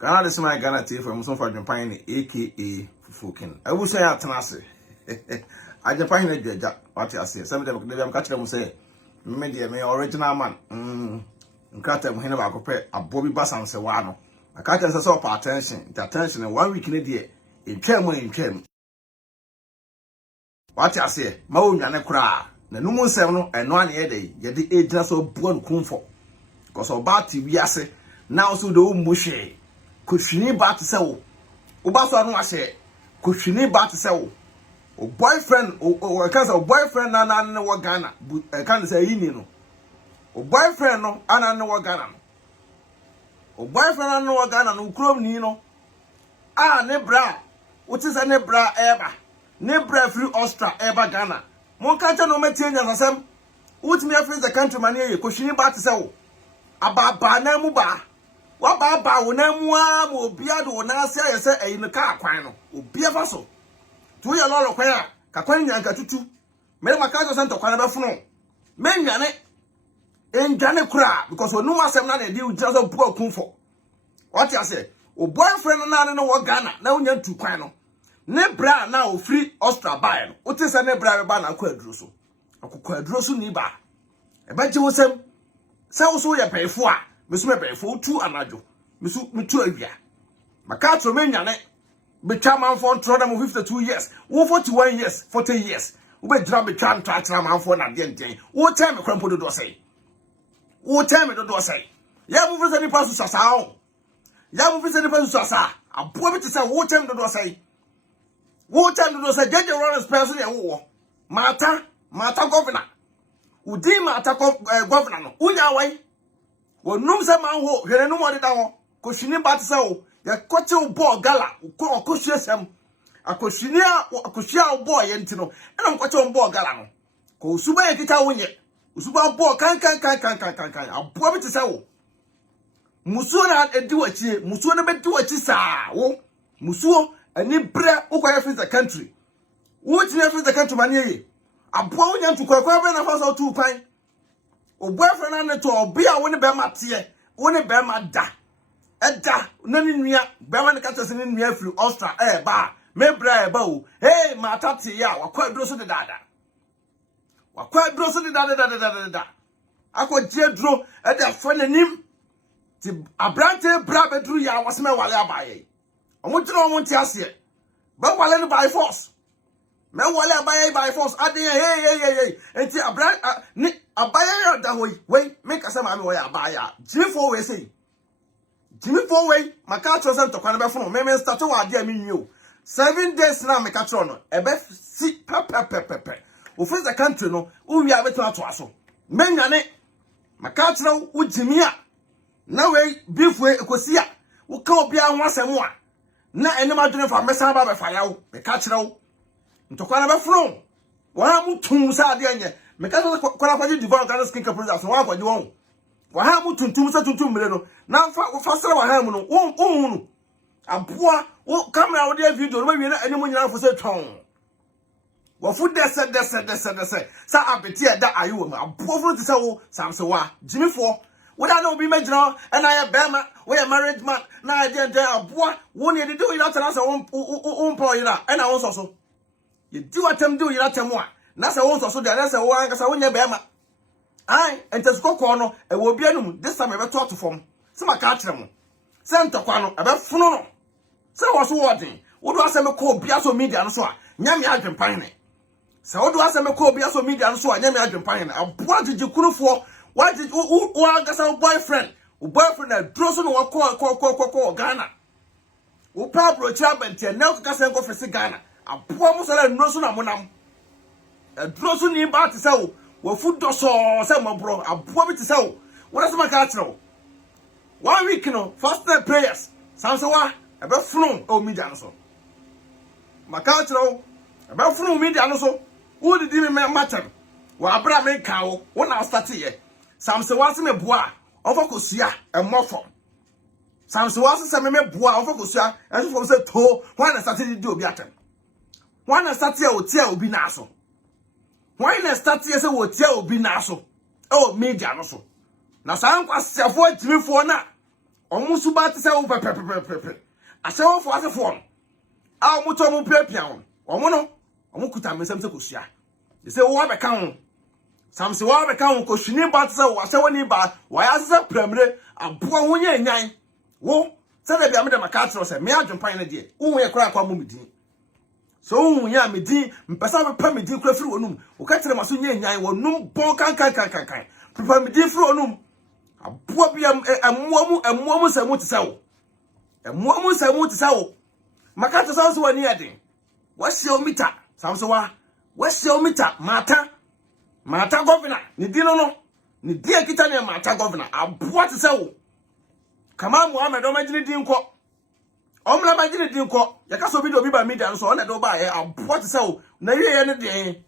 Ghana this my Ghana tea from some for Adwenepahene aka Fufukin. I will say atenase. Adwenepahene dwaja what you say. Some dem dey am catch them say me dey me original man. Nkrata mo hene ba ko pe Aboabi Samsonwaa no. I catch us so pay attention. The attention in 1 week ne dey intwam. What you say? Ma wo nwane kura. Na numu nsem no eno ane ye dey ejina so buo no kumfo. Because oba ti wi ase now so do mushe. Kushini ba to say wo so anu ase kushini ba to say wo boyfriend o can say boyfriend na wo Ghana can say yini no o boyfriend no ana na wo Ghana no o boyfriend na wo Ghana no krom ni no ne bra uti say ne bra eba ne bra free Austria eba Ghana mon kan no metie nya sasem uti me free the country man ye kushini ba to say wo aba na mu ba wa ba wona mu a mo bia do na ase ayese ayin ka akwan no obia fa so to ye lolo kwan a ka kwan nya ka tutu me ma ka so sento kwan ba funo me nwane enjane kura because onu asem na dey u just bu akunfo what you say o boyfriend na no wo Ghana na unya tu kwan no ne bra na o free Austria buy no o te se ne bra ba na akwaduro so akokwaduro so ni ba e ba je wo sem se wo so ye pefo a mesu me pefo tu anajo mesu metu awia maka tro me nyane betwa manfo ntro na mo 52 years wo 41 years 40 years wo be dra betwa ntro atra manfo na de nden wo tell me kwampo do say wo tell me do say ya mo fese ni pasu sasa o ya mo fese ni pasu sasa Aboabi te say wo tell me do say wo tell me do say jeje Lawrence person ye wo mata governor udi mata governor no unya wai wonum se manho hwere no mo de da ho kohwini ba te se wo ye koche wo ball gala ko kohwesem akohwini akohwia wo ball ye ntino ena koche wo ball gala no ko suba ye kita wonye usuba ball kan Aboabi te se wo musuo na edi wachie musuo na bedi wachi saa wo musuo ani bre ukoye free the country wo tine free the country man ye Aboa wonya ntukwa be na fa so tu kwan o boyfriend na to obi a woni be mate woni be ma da eda na ni nua be ma ne ka tse ni nua free Austria ba me bra ba o hey mata te ya wakwaduro so de dada wakwaduro so de dada akọ duro eda fa nanim ti abrante bra bedru ya waseme wale abaye omo tiro omo nti ase ba wale no by force me wale abaye by force ade hey enti abran ni abaye da hoyi we make asa ma me wo ya abaye Jimmy 4 we say Jimmy 4 we maka tro se ntokwa na be funu me start wa ade ami nwi o 7 days na me ka tro no e be si pepe o free the country no o wi abeto ato aso me nyane maka tro wo Jimmy a na we beef we ekosia wo ka obi an wasem a na enem adwene fa mesa ba be fa yawo me ka tro ntokwa na be funu wa mu tum sa ade anye me ka so kwara kwaji divine Ghana skin care products wa kwaji won wa ha mu tuntum sa tuntum mire no na fa sere wa ha mu no won aboa wo camera wo de video no ba wi na enem nyina fo se twon wo fu dese sa abeti e da ayi wo mu aboa fu ti se wo Samsonwaa Jimmy 4 wo da no bi magina and I am bema we a married man na dey aboa wo ne dey do you tell us won po you na and I won so you do atem do you atem a na se won so dey na se wo anka sa wo nya bema ai entes kokko no e wo bia no this time e be to form se maka kire mo se ntokwa no e be funu no se wo so wodin wo do asem ko bia so media no so a nya me Adwenepahene se wo do asem ko bia so media no so a nya me Adwenepahene aboa gigikurufo wa gasa boyfriend na dro so no ko Ghana wo pa bro chi abante na ko kasa ko fese Ghana aboa mo so la no so na monam dro so ni ba te se wo fu do so se mo bro aboa bi te se wo na so maka kire 1 week no first day prayers Samsonwaa e be funu o media no so maka kire e be funu media no so wo didi me matter wa abra me kawo wo na start ye Samsonwaa se me boa ofo kosua emofo Samsonwaa se me boa ofo kosua enso fo se to why na start di obi atem why na start ye o tia obi na so why na start ye se wo tia obi na so o media no so na san kwasiafo Jimmy 4 na Omusu ba te se wo pepepepepe. Ase wo fo asefo. A omuto mu piapia won. Omo no, omo kuta mesem se kosua. They say wo abeka ho. Samse wo abeka ho kohwini ba te se wo ase woni ba. Wa ya se premre aboa ho nya nyan. Wo se da bia me de maka tro se me adwempan na de. Wo ye kra kwa momidin. So wo nya medin, mpesa be pa medin kra firi wonum. Wo ka kire maso nya nyan wonum bon kan. Prepa medin firi wonum. Aboa bia emuamu semu te se wo. Emuamu semu te se wo. Maka to so wani ade. Wahye omita. Samsonwaa. Wahye omita Mata governor. Ni dino no. Ni dia kita ne mata governor. Aboa te se wo. Kama Muhammad o magini din ko. Omla magini din ko. Ya ka so bi do bi ba media so na do ba ye aboa te se wo. Na ye ne de.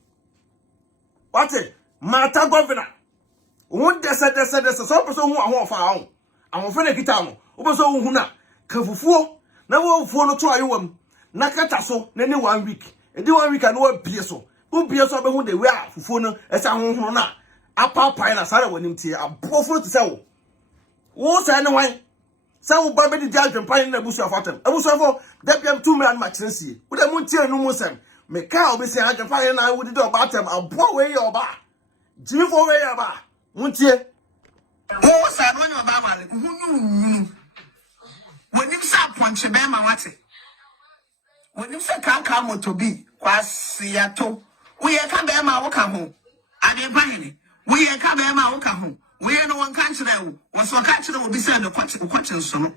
Wate mata governor. Won dese so person hu ahon fa ahon. Ahon fa na kita no. Wo person hu na kafufuo na wo fuo no to ayewam. Na kata so na ni 1 week. Edi 1 week na wo bie so. Wo bie so be hu de we a fufuo no esa honhoro na apa na sare wonim tie abofo te se wo. Wo sa ne wan. Sa wo ba be di adwempan na busu afatem. Abusu afo da biam 2 million ma kiresie. Wo da mun tie no mu sem. Me ka obi se adwempan na wo di do ba tem abo we ye oba. Jifo we ye ba. Mun tie. Wo sa no nyo ba male. Hu wonim sa ponche be ma wate. Wonim sa kan motobi kwasi yato. Wo ye ka be ma wo ka ho. Adwenepahene. Wo ye ka be ma wo ka ho. Wo ye no won kan kire wo. Wo so kan kire wo bi se no kwache nso no.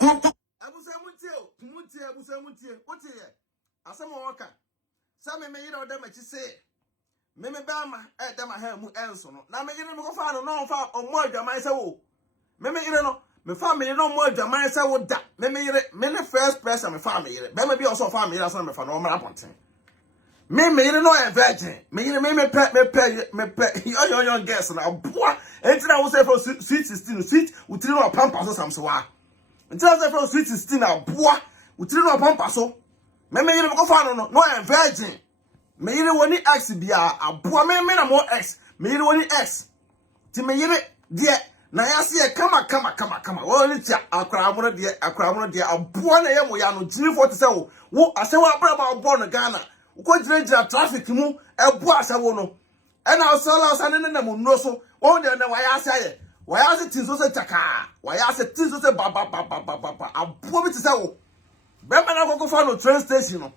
Abusamutie. Otie ye. Asama woka. Sa me yire oda machi se. Me ba ma da ma ha mu enso no. Na me yire me ko fa no fa omo adwaman se wo. Me yire no. Me fa me no mo adwaman se wo da. Me yire me ne first pressure me fa me yire. Be ma bi also fa me yire so me fa no mara ponten. Me yire no e virgin. Me yire me pe yo guess na boa. Enti na wo say for sweet 16 sweet utiri no pampa so Samsonwaa. Enti na say for sweet 16 na boa utiri no pampa so. Me yire me ko fa no e virgin. Me yire woni x bia aboa me na mo x. Me yire woni x. Ti me yire de na ya se kama. Wo ni tia akramono de aboa na ye mo ya no jiri 40 se wo asewa abra abo no Ghana. Wo jira traffic mu ebo asewo no. E na osala osane ne na mo no so. Wo de na wa ya se aye. Wa ya se tin so se chaka. Wa ya se tin so se ba. Aboa bi ti se wo. Be ma na go fa no train station no.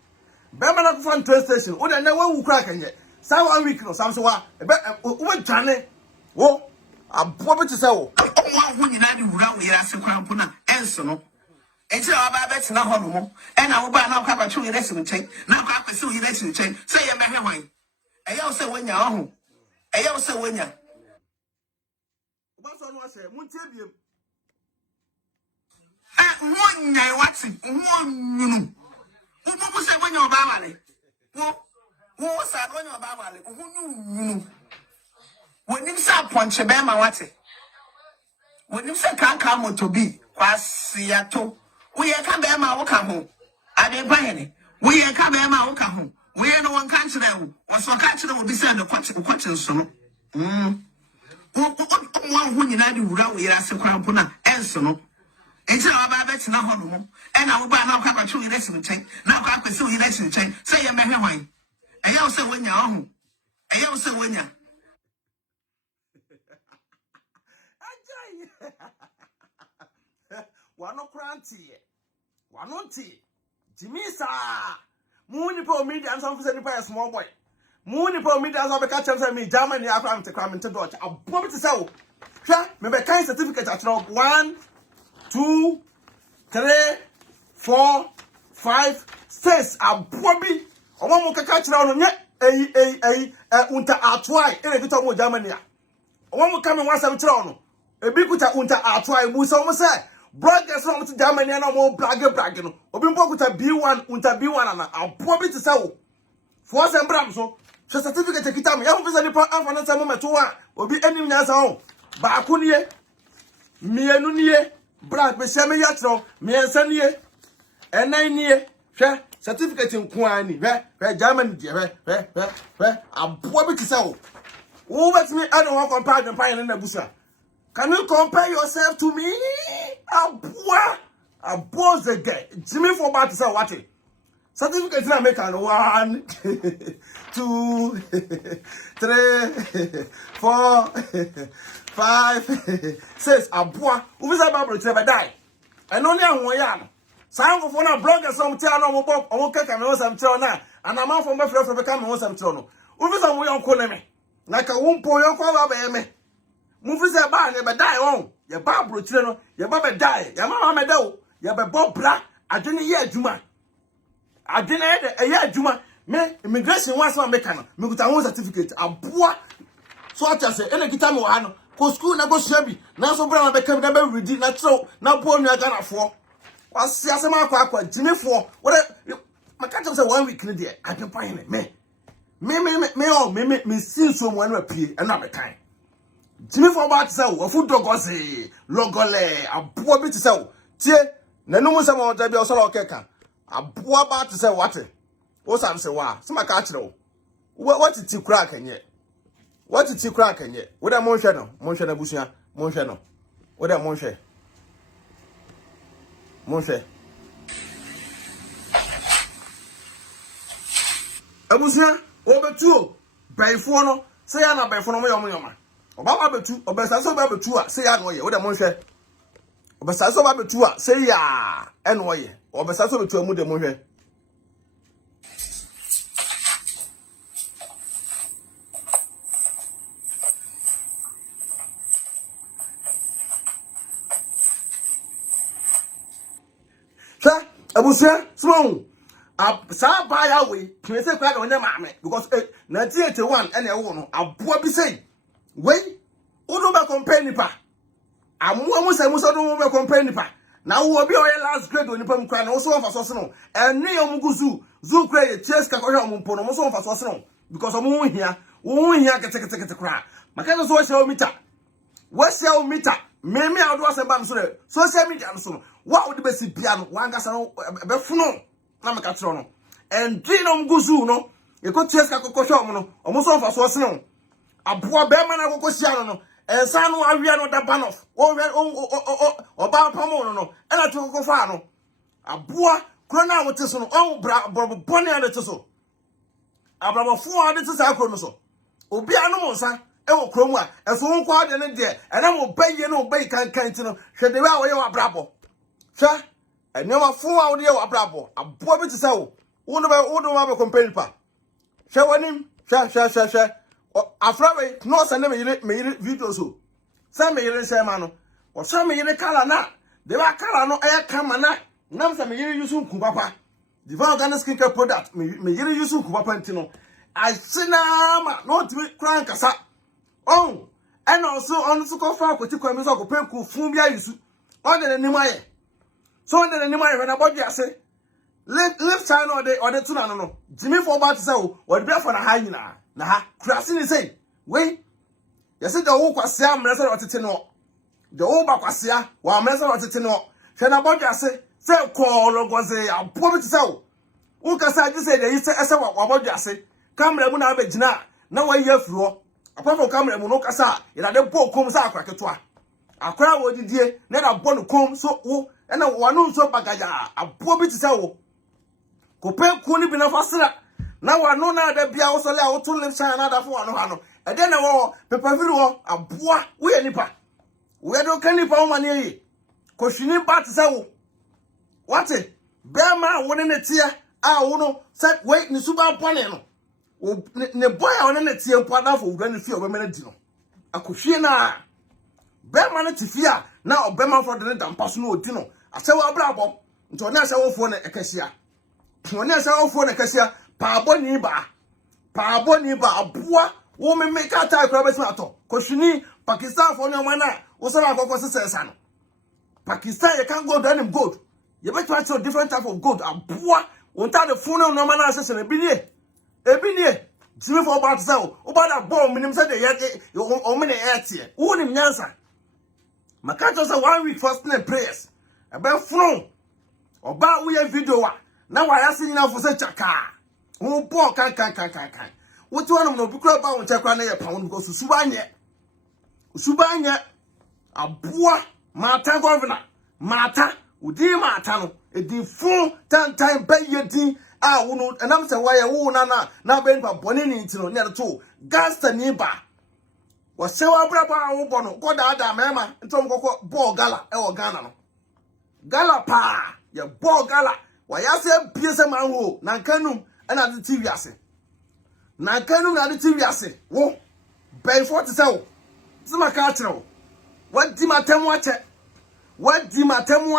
Be ma na go fa no train station. Wo de na wa wu kra kanye. Sa 1 week no Samsonwaa. E be wo dwane. Wo aboa bi ti se wo. Omo ahu nyina de wura wo yira se kwan po na enso no. Enti na ba be tena ho no mo. E na wo ba na kwa batwe yira se nchen. Na kwa kwese wo yira se nchen. Se ye mehwe hwan. Eya wo se wonya ho. Eya wo se wonya. Ba so no ase muntie biem. Wonya wati. Wonyunu. Wo se wonya oba male. Wo sa wonya oba male. Wonyunu. Wonim sa ponche be ma wate. Wonim sa kan motobi kwasi yato. Wo ye ka be ma wo ka ho. Adwenepahene. Wo ye ka be ma wo ka ho. Wo ye no won kan kire wo. Wo so kan kire wo bi se no kwache nso no. Wo hu nyina de wura wo yira se kwan po na enso no. Enti na ba be tena ho no mo. E na wo ba na kwa batwe yira se nchen. Na kwa kwese wo yira se nchen. Se ye mehwe hwan. Eya wo se wonya ho. Eya wo se wonya. Wano kranti Jimisa Muni pro media and some for a small boy. Muni pro media as I catch me Germany after to come into Dutch. I'll put it to sell. Maybe kind certificate at 1, 2, 3, 4, 5, 6. I'll probably I won't catch around yet. Unta atwai in a bit of Germany. I won't come and once I'm thrown. A big unta atwai, Musa say. Broadcast from to Germany and more bragging. Obimbo with a B1 unta B1 and I'll probably to sell. For some bramso, so certificate to Kitami. I don't visit the some moment to one will be any as home. Bakunie, me and Nunie, Brad, Bessemi Yatro, me and Sanye, and 9 year, certificate in Kwani, where German, where I'm probably to sell. Who lets me? I don't want to compare the pine in the busa. Can you compare yourself to me? A boss again. Jimmy for about to say what? Certificate na make 1, 2, 3, 4, 5, 6. A boy. Who say Bible to die? And only one yam. Some of one blogger some tell no more. I won't catch me some tell now. And a man from my friend become on some tell. Who is some way on calling me? Like a womb pour your call over me. Move say ba never die on. Your Bible to your Bible die. Your mama me do. Your Bible bra. I didn't hear Juma. I didn't hear Juma. Me immigration once one mechanic. Me got one certificate. A boy. So I say, any guitar mo ano. Go school na go shabby. Now so brother become never ready. Na so na boy me Ghana for. Was see asema kwa Jimmy for. What? My catch say 1 week in there. Adwenepahene me see someone appear and not a time. Jimmy for about to say, a food dog was a logole, a poor bit to sell. Tie, no some of the also keka. A poor about to say what? What's I'm say, wow, some catch no. What is you cracking yet? What is you cracking yet? What a motion, Busia, motion. What a motion. Monshe. Abusia, obetu, bayfo no, say ya na bayfo no mo yoma. Obaba betu, obesa so ba betu a, say ya no ye, wo de monhwe. Obesa so ba betu a, say ya, eno ye. Obesa so betu amu de monhwe. Abusia, small. Sa ba ya we, twe se kwa onye maame because 1981 ene wo no aboa bi sei. We, wo ba compare nipa. Amu se do be compare nipa. Na wo bi o ye last grade oni pam kwa na wo so fa so no. Ene yom guzu, zu kra ye chase ka ko hwe ompo no mo so fa so no because omo wo hia kete kra. Maka so hye o mita. Wo hye o mita. Me ado ase ba so re. Social media no so. What would be si piano? One gas be funo. Na me katro no. And drinom guzu no. E ko ties ka kokosho no. Omo so fa so no. Aboa be ma na kokosia no. E sa no awia no da banoff. O ba pamo no. E na to kokofa no. Aboa kro na wote so no. O bra boni ade to so. Abramo fu ade to sa kro no so. Obi anu mo nsa e wo kro mu a. E so nko ade ne de. E na mo baye no bayi kan ti no. Hwede we a wo ye wa brabo. Sha, and never 4 hours there were bravo. A boy to sell. Who don't have a companion pa. Shall one him? Sha. Afraid, no, send me videos. So send me in Samano. Or send me in a color now. They were color no air camera. Now some use Kupapa. The Valganas kicker product. Me use Kupapantino. I see now, not to crank us up. Oh, and also on the far with 2 comments of Penku, Fumbia is on the Nimaya. So when the name when about you say left side or the two no Jimmy for about to say what be for na hyena na ha crashing say wait you say the whole kwasia mresa otete no the whole bakwasia wa mresa otete no hwe na about you say call logoze aboa bi to say who ka say say the say wa about you say camera mu na abegina na wa ye afuro apart from camera mu no kasa ira de bo kom sa akwaketoa akora wo didie na da bo no kom so wo and I want so bagaja a poor to sell. Cope couldn't be no faster. Now I know now that be also let to live sign another for no. And then I will prepare a boy we nipa. We don't can nipa money. Cause she need part to sell. What it? Bear man wouldn't it here? I won't set wait in the super panel. The boy on the tea and partner for going to feel women. A cushina. Bear man to fear. Now Bear for the net and personal dino. I say wa brabo nto na say wo fo na ekahia to na say wo fo na ekahia pa boni ba aboa wo me make attack kra betima to koshini Pakistan for no man na wo say akoko sesesa no Pakistan you can go down in gold you bet try to different type of gold aboa won ta the phone no man na sesesa ebinie Jimmy for about say o ba da bomb minim say de ye o me na etie wo nim nyansa makato say 1 week fasting and prayers ebe funu oba we video wa na wa ya sinyina fo se chaka wo bo kan wo ti wonu no bi kura ba won chakwa na ye pa won ko suba anye aboa mata governor mata udi mata no edi fun tantan bayedi a wono enam se waye wo na ben pa bone ni ntino ne to gangster ni ba wo se wa braba wo bono ko da mema ntom kokko ball gala e wo Ghana no gala pa ye ball gala wa ya se bie se man ho na kanum na de TV ase na kanum na de TV ase wo ben 40 se wo zima ka kire wo wadi matemu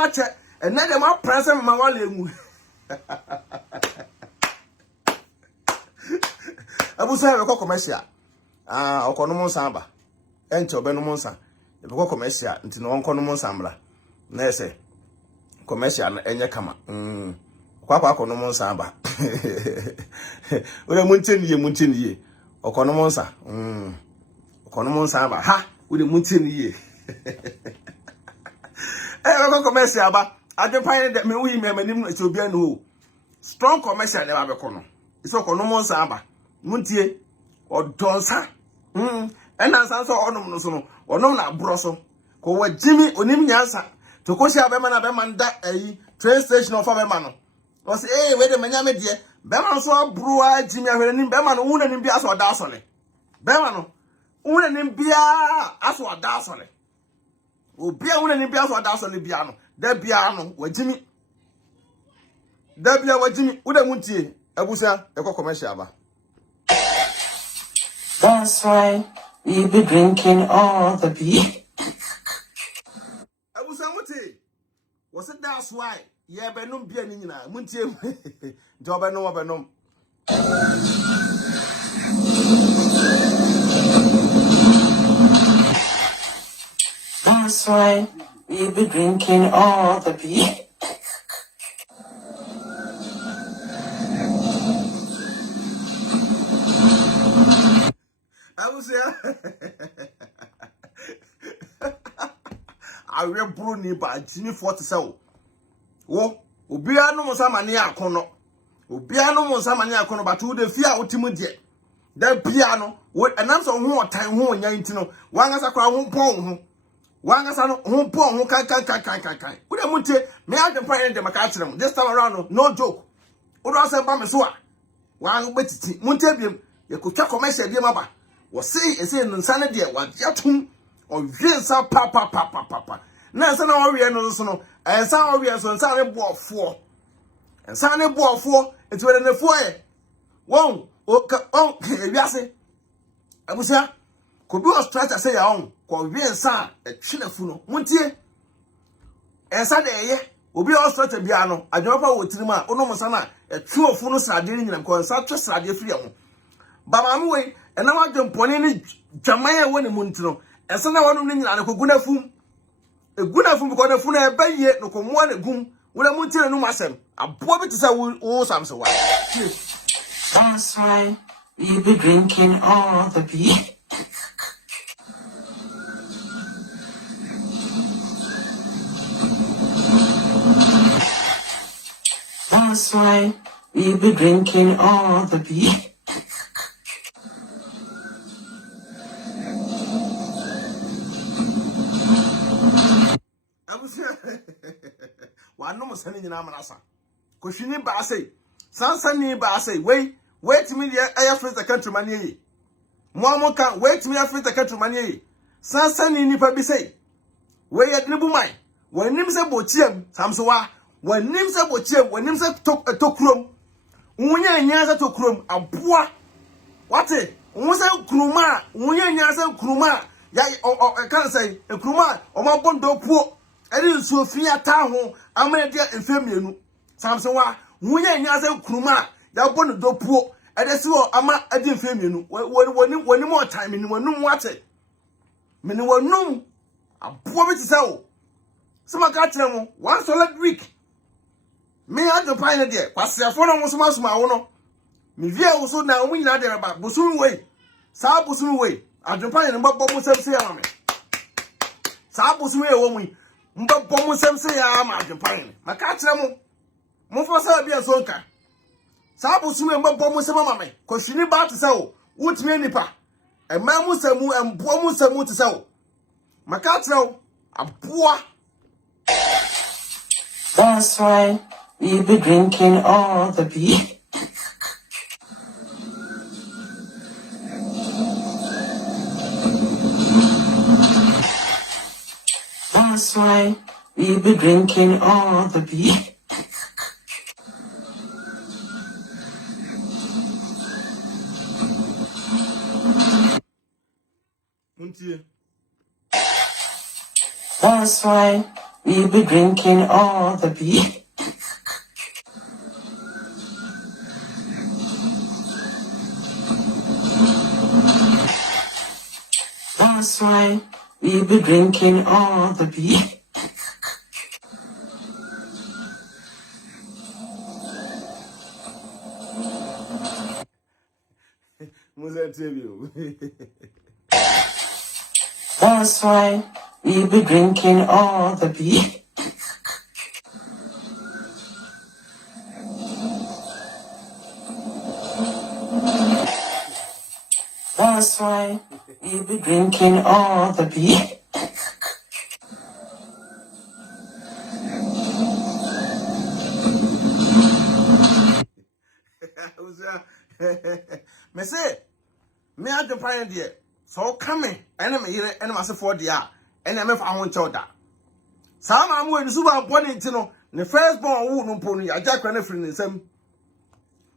ache ene de ma press me ma wale mu abusa be ko commercial okono mo nsa ba enche obe no mo nsa be ko commercial nti no onkono mo nsa mbra na ese commercial na enye kama kwa akono mo nsa ba ore muncheniye okono mo nsa okono mo nsa ba ha ore muncheniye go commercial ba Adwenepahene de me wi me manim no etobia no strong commercial na ba be kono iso kono mo nsa ba muntie odonsa ena san so onom no so no onom na bro so ko wajimi onim nyansa to ko sia be ma na be man da ayi train station of abema no o say we de manya me de be man so abro ajimi ahwere nim be man wona nim bia so da so ne be man no wona nim bia aso da so ne obi a wona nim bia so da so ne bia no da bia no wajimi da bia wajimi wo da muntie abusa e ko commercial ba. That's why we be drinking all the beer. Abusa muti. Was it that's why? Yeah, benum beer ni nyina. Muntie. Jo benum. That's why we be drinking all the beer. I will bruni by Jimmy 47. Wo, Ubia no Mosamania Cono. Ubia no Mosamania Cono, but who the fear ultimate. That piano, what an answer more time home, Yantino. One as a crowd won't pong. One as a home pong who can. Would I want to may I define the Macatrum this time around? No joke. What else about Mesua? One bet Montebium, you could check commercial dear mama. Was say insanity was yatum or Vinsa papa. Now, son of we no so, and some we are so Sunday bought 4. And Sunday bought 4, it's within the 4. Won't, Yassi. I was here. Could be us try to say your own, called Vinsa, a Chinafuno, Muntie. And Sunday, will be all straight to piano. I don't know what Tima, Onomosana, a true funo sardine and call such a sardine. But I'm away, and I want to put in Jamaica when the Muntino, and some one and a good fun. A good fun because the fun a bay yet no come one a goom, with a Muntino no masem, a poor bit to say, oh, Samsonwaa. That's why we be drinking all the beer. That's why we be drinking all the beer. One no more sending in Amanasa. Kushini Bassay, Sansani Bassay, wait to me, I have the country money. Mama can't wait to me, I have the country money. Sansani Nipa Bissay. Wait at Nibumai. When Nims a bochim, Samsonwaa, when Nims a bochim, when Nims a tokrum, Unya Nyaza tokrum, a bois. What it? Unsa Kruma, Unya Nyaza Kruma. Ya, I can't say a Kruma, or my bondo poor. I didn't so fear town. I'm going to get a family. Samsonwaa, Munya Nyaza Kruma, ya bono do poor. And that's what I'm a dear family. When more time in one room, what it? Many one room. A poor bit to sell. Some I got them 1 solid week. Me Adwenepahene there. What's your phone was my own? Me via also now we not there about Busun way. Sa Busun way. Adwenepahene and Bobo Sam say, Mammy. Sa Busun way, woman. Bobo Sam say, I'm Adwenepahene. My catch them. Mufasa be a zonka. Sa Busun and Bobo Sam, Mammy. Cause she need about to sell. What's me nipa? And Mamu Samu and Bomu Samu to sell. My catch now. Aboa. That's why we be drinking all the beer. That's why we be drinking all the beer. That's why we be drinking all the beer. That's why we be drinking all the beer. That's why we be drinking all the beer. That's why we be drinking all the beer. Me say, me Adwenepahene there. So coming, and me here, and myself for the and I'm found chowda. Some am when super born into no, the first born woo pony, a jack and everything in some.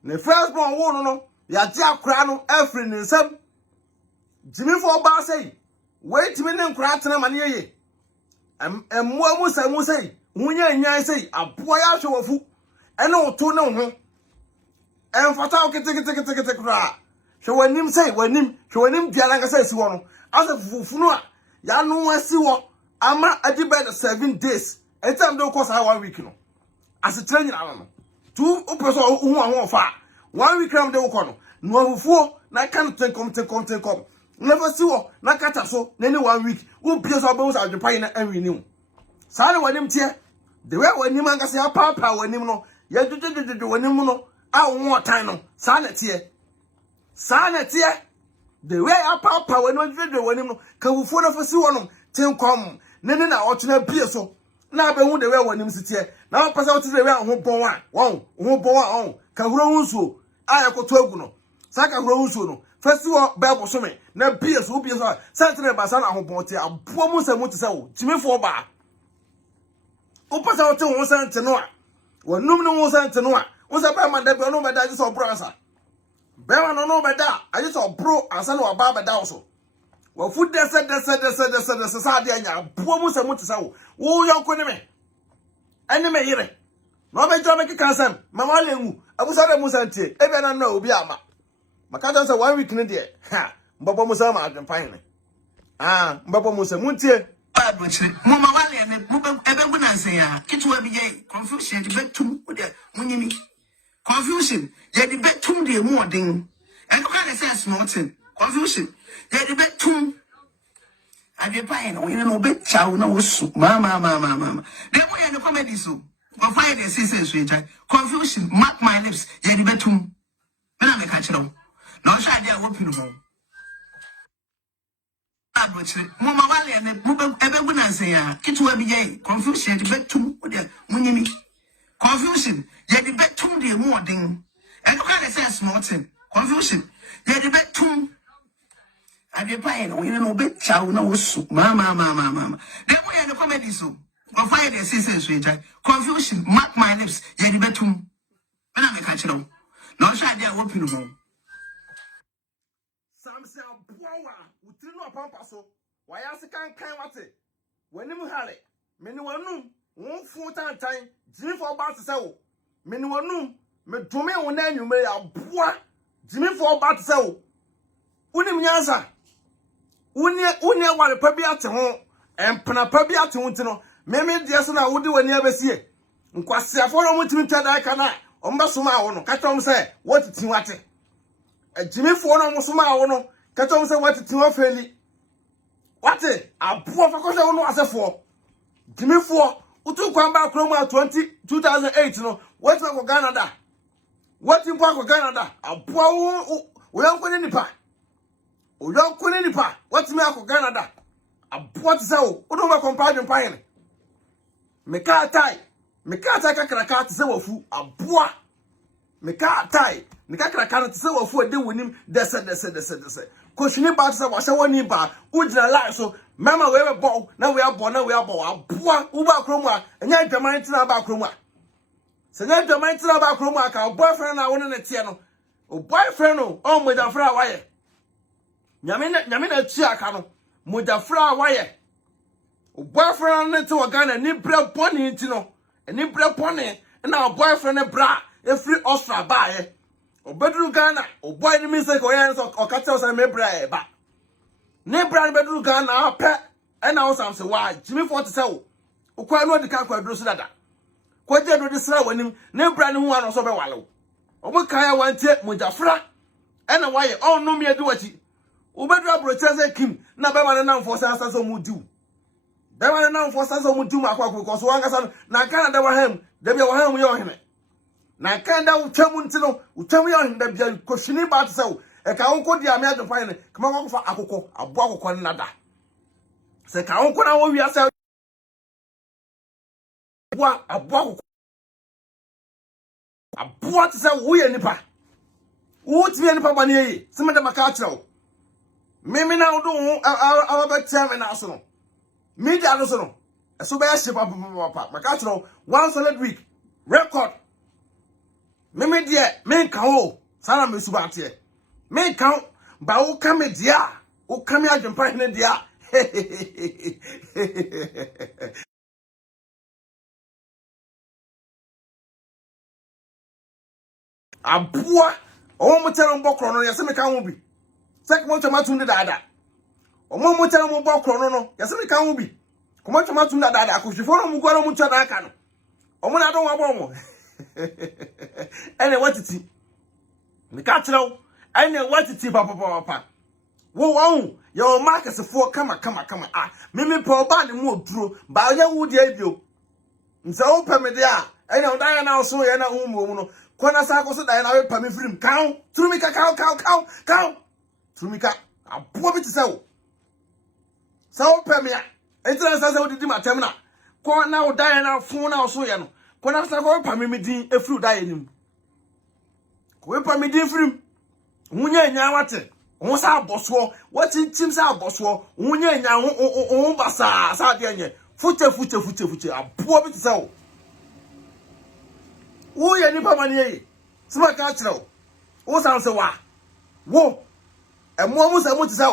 The first born woo no, ya jack crown everything in some. Jimmy for bar say, wait a minute, crack to them ye. And more was I say, when you say, a boy out of food, and no to know. And for talk take cry. So when him say, when him Dialanga says one, as a Funua, ya no one see what Ama at the bed 7 days. And time don't cost our 1 week. No, as a training, I don't know. 2 person who are far 1 week around the Okono. No, 4, na can't take come. Never see what, na kata so, any 1 week, who plays our bones at the pine and renew. Sally when him tear, the way when him and say, Papa, when him no, ya do when him no. I want time no. Sanity. The way I papa when no video when him can we for the see one ten come. Nene na ochina bie so. Na be hu the way when him sit here. Now pass out the way who born one. Who born on. Can huro unso. I akoto agu no. Saka huro unso no. First one Bible so me. Na bie so bie so. Santre ba sana ho bon te abo mu se mu te se wo. Jimi for ba. O pass out ho san te no a. Wonum no ho san te no a. What's up, man? That no better. I just saw bro, sir. Bear no better. I just saw bro and son of a barber also. Well, food they said, society and ya poor Musa Mutisao. Oh, young Queneme. Enemy here. No better make a cancer. Mamma, I was at a Musanti. Even I know, be ama. Macadam's a 1 week in a day. Ha, Baba Musama Adwenepahene. Ah, Baba Musa Munti. Mama Wally and Ebena say, Kitwa be confusion, debate to Munimi. Confusion, ya debate to the more ding. And you can't say smarting. Confusion, ya debate to Adwenepahene, we no bet chow no soup. Mama. Then we are the comedy so. Go find a sister, confusion, mark my lips, ya debate to. When I catch them. No shall they open home. Mama Wally and Ebena say, Kitwa be confusion, debate to Munimi. Confusion, ya debate to the more ding. And you can't say smarting. Confusion, ya debate to Adwenepahene, we no bet chow no soup. Mama. Then we are the comedy so. Go find a sister, confusion, mark my lips, ya debate to. When I catch them. No shall they open home. Samson Boa, who did not pampa so. Why ask a kind what it? When him had it, many one room, 1 full time, Jimmy for about to sell. Many one room, me to me on then you may a boa, Jimmy for about to sell. Unim Yansa. Unia what a pebby at home, and Panapabi at Untino. Maybe the Asana would do when you ever see it. Nkwasi for a to tell I cannot. Ombasuma ono, catch on say, what it's what it. A Jimmy for no Musuma ono, catch on say what it's no fairly. What it? A poor for no as a 4. Jimmy 4, Utu Kwamba Chroma 2008, no, what's for Canada? What in Park Canada? A poor we don't put any part. We don't put any part. What's me for Canada? aboa tse wo do ba compare Adwenepahene meka tai kakraka tse wafu aboa meka tai kakraka tse wafu ade wonim dese koshini ba tse wa woni ba ugina lie so mama we bo na we abo aboa wo ba kromu a enya Adwenepahene tira ba kromu a se nya Adwenepahene tira ba kromu a ka boyfriend na woni ne tie no o boyfriend no o mojafra waye nyame na ti aka no mojafra waye o boyfriend ne te Ghana ni bre poni nti no ni bre poni na o boyfriend ne bra e free ostra baaye o bedru Ghana o boy ni mi se ko yan so o ka tell say me bra e ba ne bra ne bedru Ghana apɛ e na o Samsonwaa Jimmy 40 say o kwa no de ka kwa dro so dada ko je do de sra wanim ne bra ne hu ano so be wale o mo kan ya wantie mojafra e na waye o no me ade wachi o bedru abrocheze kim na be ma ne nam for say so mu diu da wa na mfo sasa mu tum akwa ko so wanga na kan da wa ham da bia wa ham yo hene na kan da utwam nti no utwam yo hene da bia kohwini ba te sawo e ka won ko dia me Adwenepahene kama ko fa akokɔ abo akokɔ nada se ka won ko na wo wi asa abo te sawo wo ye nipa wo ti ye nipa ba ne ye se me da maka kyerɛw me na wo do awabɛtia me na so no media no so no so be hye papa maka kyerɛ 1 solid week record me de me ka ho sana me suba te me ka ba wo ka me dia wo ka me Adwenepahene dia aboa o mo tere mbokro no yese me ka ho bi sek mo tomato ndi dada omo mo tere mo bokro no yese me ka ho bi komo tomato ndi dada akohwefo no mo gwaro mo twa na aka no omo na do wabo mo ene watiti me ka kyerɛw ene watiti papa wo ye o market fo kama ah me pe oba ne mo oduro ba ye wo dia bio nse wo pe me dia ene o dan na so ye na hu mo no kona sa ko so dan na we pa me firim kan turumika kan turumika abo bi ti se wo wo pe me ya entra sa wo didi matem na ko na o dan na fun na so ye no kona sa ko pa me din efru dan nim ko we pa me din firim hunya nya wate won sa aboso wati tim sa aboso hunya nya won basa sa de nye fute abo bi ti se wo ye nipa mane ye sima ka kyerɛw wo Samsonwaa wo emo mu sa mu ti se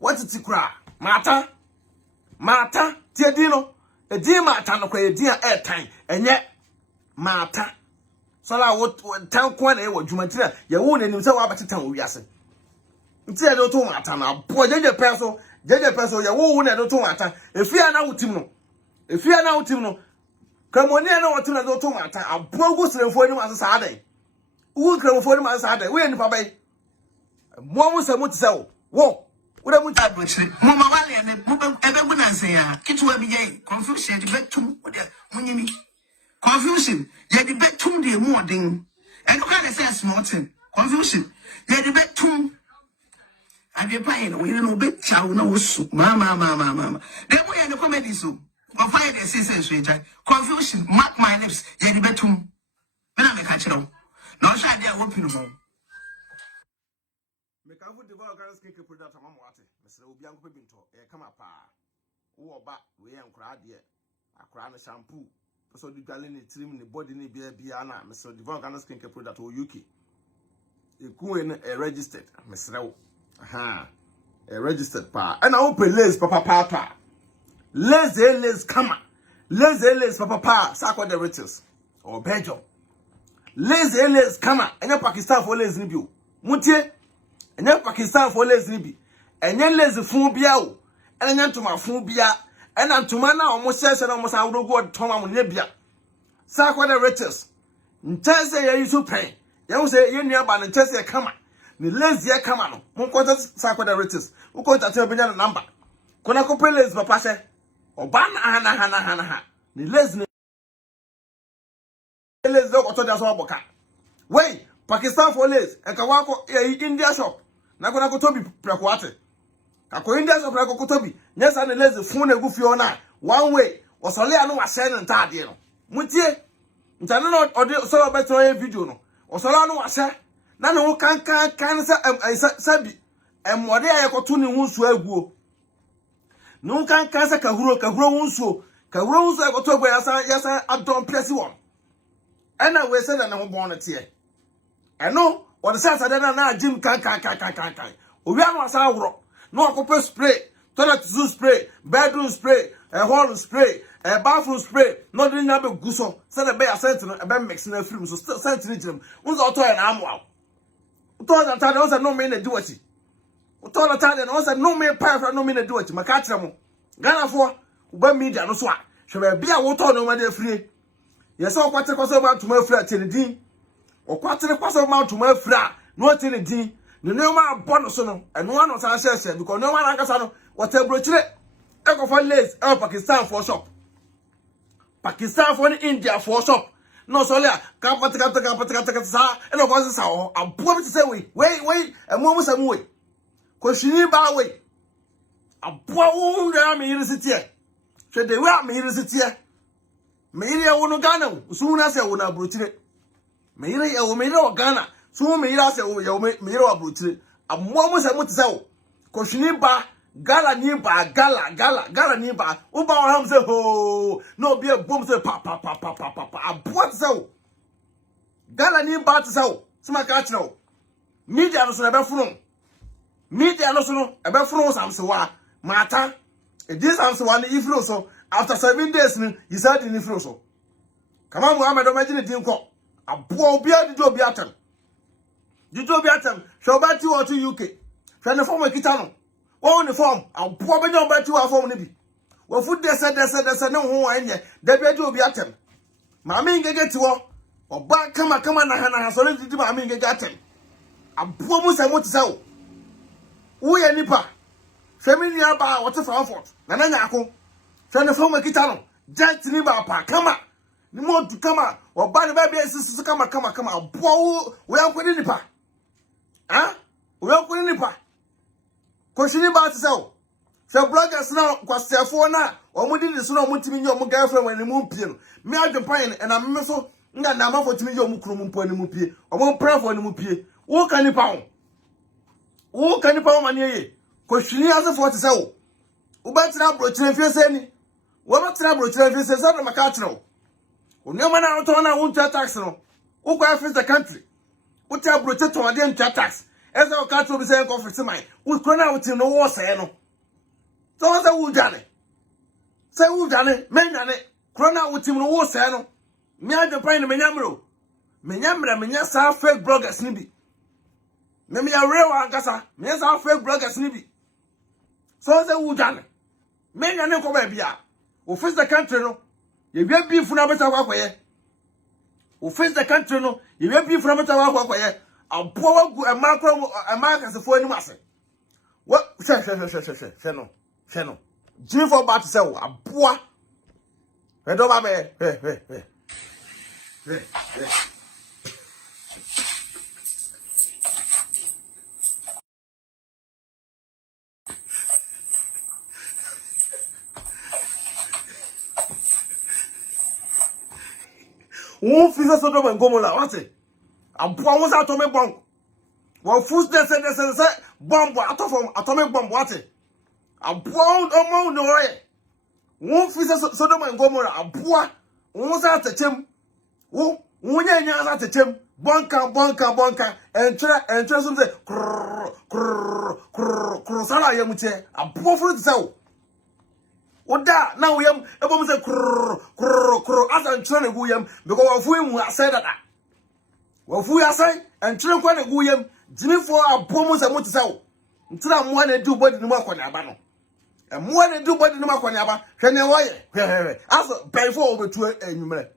wati ti kura mata ti edin no edin mata no kwa edin a airtime enye mata so la wo tan kwa na e wo dwumatira ye wo nanim se wo abetetan wo wiase nti e do to mata na bo jeje peso ye wo na do to mata efia na wotim no kramoni na wotim na do to mata abo go srefo ni ma sa adan wo kramofo ni ma sa adan we nipa bai mo mu se mu ti se wo ura mu ta Abrochire mo ma wale ne mo ebe bu nanse ya kitwa bi ye confusion de betum o de munyimi confusion ye de betum de mu odin e no ka de say smarting confusion ye de betum Adwenepahene we no be chaw na wo su mama de mo ye ne comedy so of why they say so confusion mark my lips ye de betum me na me ka kyerɛw na o sha de a wo pinu ho Mekafu devour organic cake product amamo ate mesre obi anko binto e kama pa wo oba we enkura de akura no shampoo so di dwale ni trim ni body ni bia na mesre devour organic cake product o UK e ku en registered mesre wo registered pa and I open lace papa lace kama lace papa sakwa the riches or Belgium lace kama enya Pakistan for lace ni bio mutie enya Pakistan for lace ni bi enya lace fun bia o enya ntoma fun bia ena ntoma na omo sese na omo sa wodogo toma mo ne bia sakwa the riches ntense ye yusu pen ye wo se ye nua ba ne ntense kama ni lace ye kama no mo konta sakwa the riches wo konta te benya na number kona ko lace papa se oba na hana ni lace ni lace do ko to da so oboka wey Pakistan for lace e ka wako India shop na kona ko to bi preko ate Akoyinda so prako kotobi nyesa ne lezi fun na gu fie na one way osole anu wa share ne ntade no mutie ntane no ode so beto e video no osole anu wa share na ne ho kan sabi emode ayekoto ne hu nsuo aguo ne ho kan sa kahuro hu nsuo ayekoto aguo yasa adon plesi won ena we se na ne ho bon ne tie eno ode se asade na jim kan owi anu asa awro no akope spray, toilet spray, bedroom spray, hall spray, bathroom spray. No didn't have a guso. Said a bear sent to a bear mixing a film. So sent to them. Who's auto and arm wow? Told the time also no man do it. Told the time also no man power no man do it. Macatamo. Ghana for Uber media no swat. Shall be a water no matter free. Yes, all quarter cost about to my flat till the dean. Or quarter cost amount to my flat. No till the dean. No man bonus no and one was answer because no one ankasa whatever brochure e go for lace Pakistan for shop Pakistan for India for shop no so there kapata sa e no go sa o abo bi say we e mo mo sam we ko shini ba we abo wo ya me university e hwe de we me university e me ire wo no Ghana so na say wo na brochure me ire e wo me ire Ghana so me ira se o me ira abrochire ammo mo se mo tse o koshini ba gala ni ba o ba ham se ho no be a boom se pa abo tse o gala ni ba tse o sima ka kire o media no so na be funu Samsonwaa mata e dis Samsonwaa ni ifro so after 7 days ni he said ni ifro so kama Muhammad o majini din ko abo obi adi obi atam Judo biatam, shobati or to UK. Friend form a kitano. One form, I'll probably know about 2 hours for Nibi. Well, food they said, no one in here. They be do biatam. Mammy get to or back come on, Hannah has already do my get them. I'm promise I want to sell. We are Nipa. Family about what's a Frankfurt. Nanako. Friend form a kitano. Jet Niba, come on. The more to come out or buy the baby sisters come on. Bow, we are putting Nipa. Ah, we are putting Nipa. Question about so. So, bloggers now, was there for now, or we did this no multi your girlfriend when the moon pin. Me are the pine, and I'm so not number for to me your mukrum point mupi, or won't pray for the mupi. Who can you pound? Who can you pound money? Question answer for to sell. Ubat now brochure if you say, what not brochure if you say, son of my catchno. No man out on a winter tax no. Who go face the country? What tell brochure to a damn tax? As our country be saying conference mine. We crown out in no war say no. So what's a wood Johnny? Say wood Johnny, men Johnny, crown out with him no war say no. Me I the pine menyamro. Menyamra sa fake bloggers nibi. Me a real ankasa. Me sa fake bloggers nibi. So what's a wood Johnny? Men Johnny come baby ya. We face the country no. You be beef na beta wa kwaye. We face the country no. You be beef na beta wa kwaye. Aboa gu America se fo ani mase. What she no. Jim for bat se wo aboa. E do ba be. Who feels so dumb and go la what it? Aboa was atomic bomb. One foot they say bomb atomic bomb what it? Aboa omo no way. Who feels so dumb and go aboa was at the chim. Who nya at the chim. Bonka and some say sala yamute aboa for the sell. Oda now we am ebo say as and trying go yam because we said that we are saying and trying to go yam jini for abomo say mo tsawo ntira mo na do body no makwanya aba no e mo na do body no makwanya aba hwe ne woye as before obetu enwumre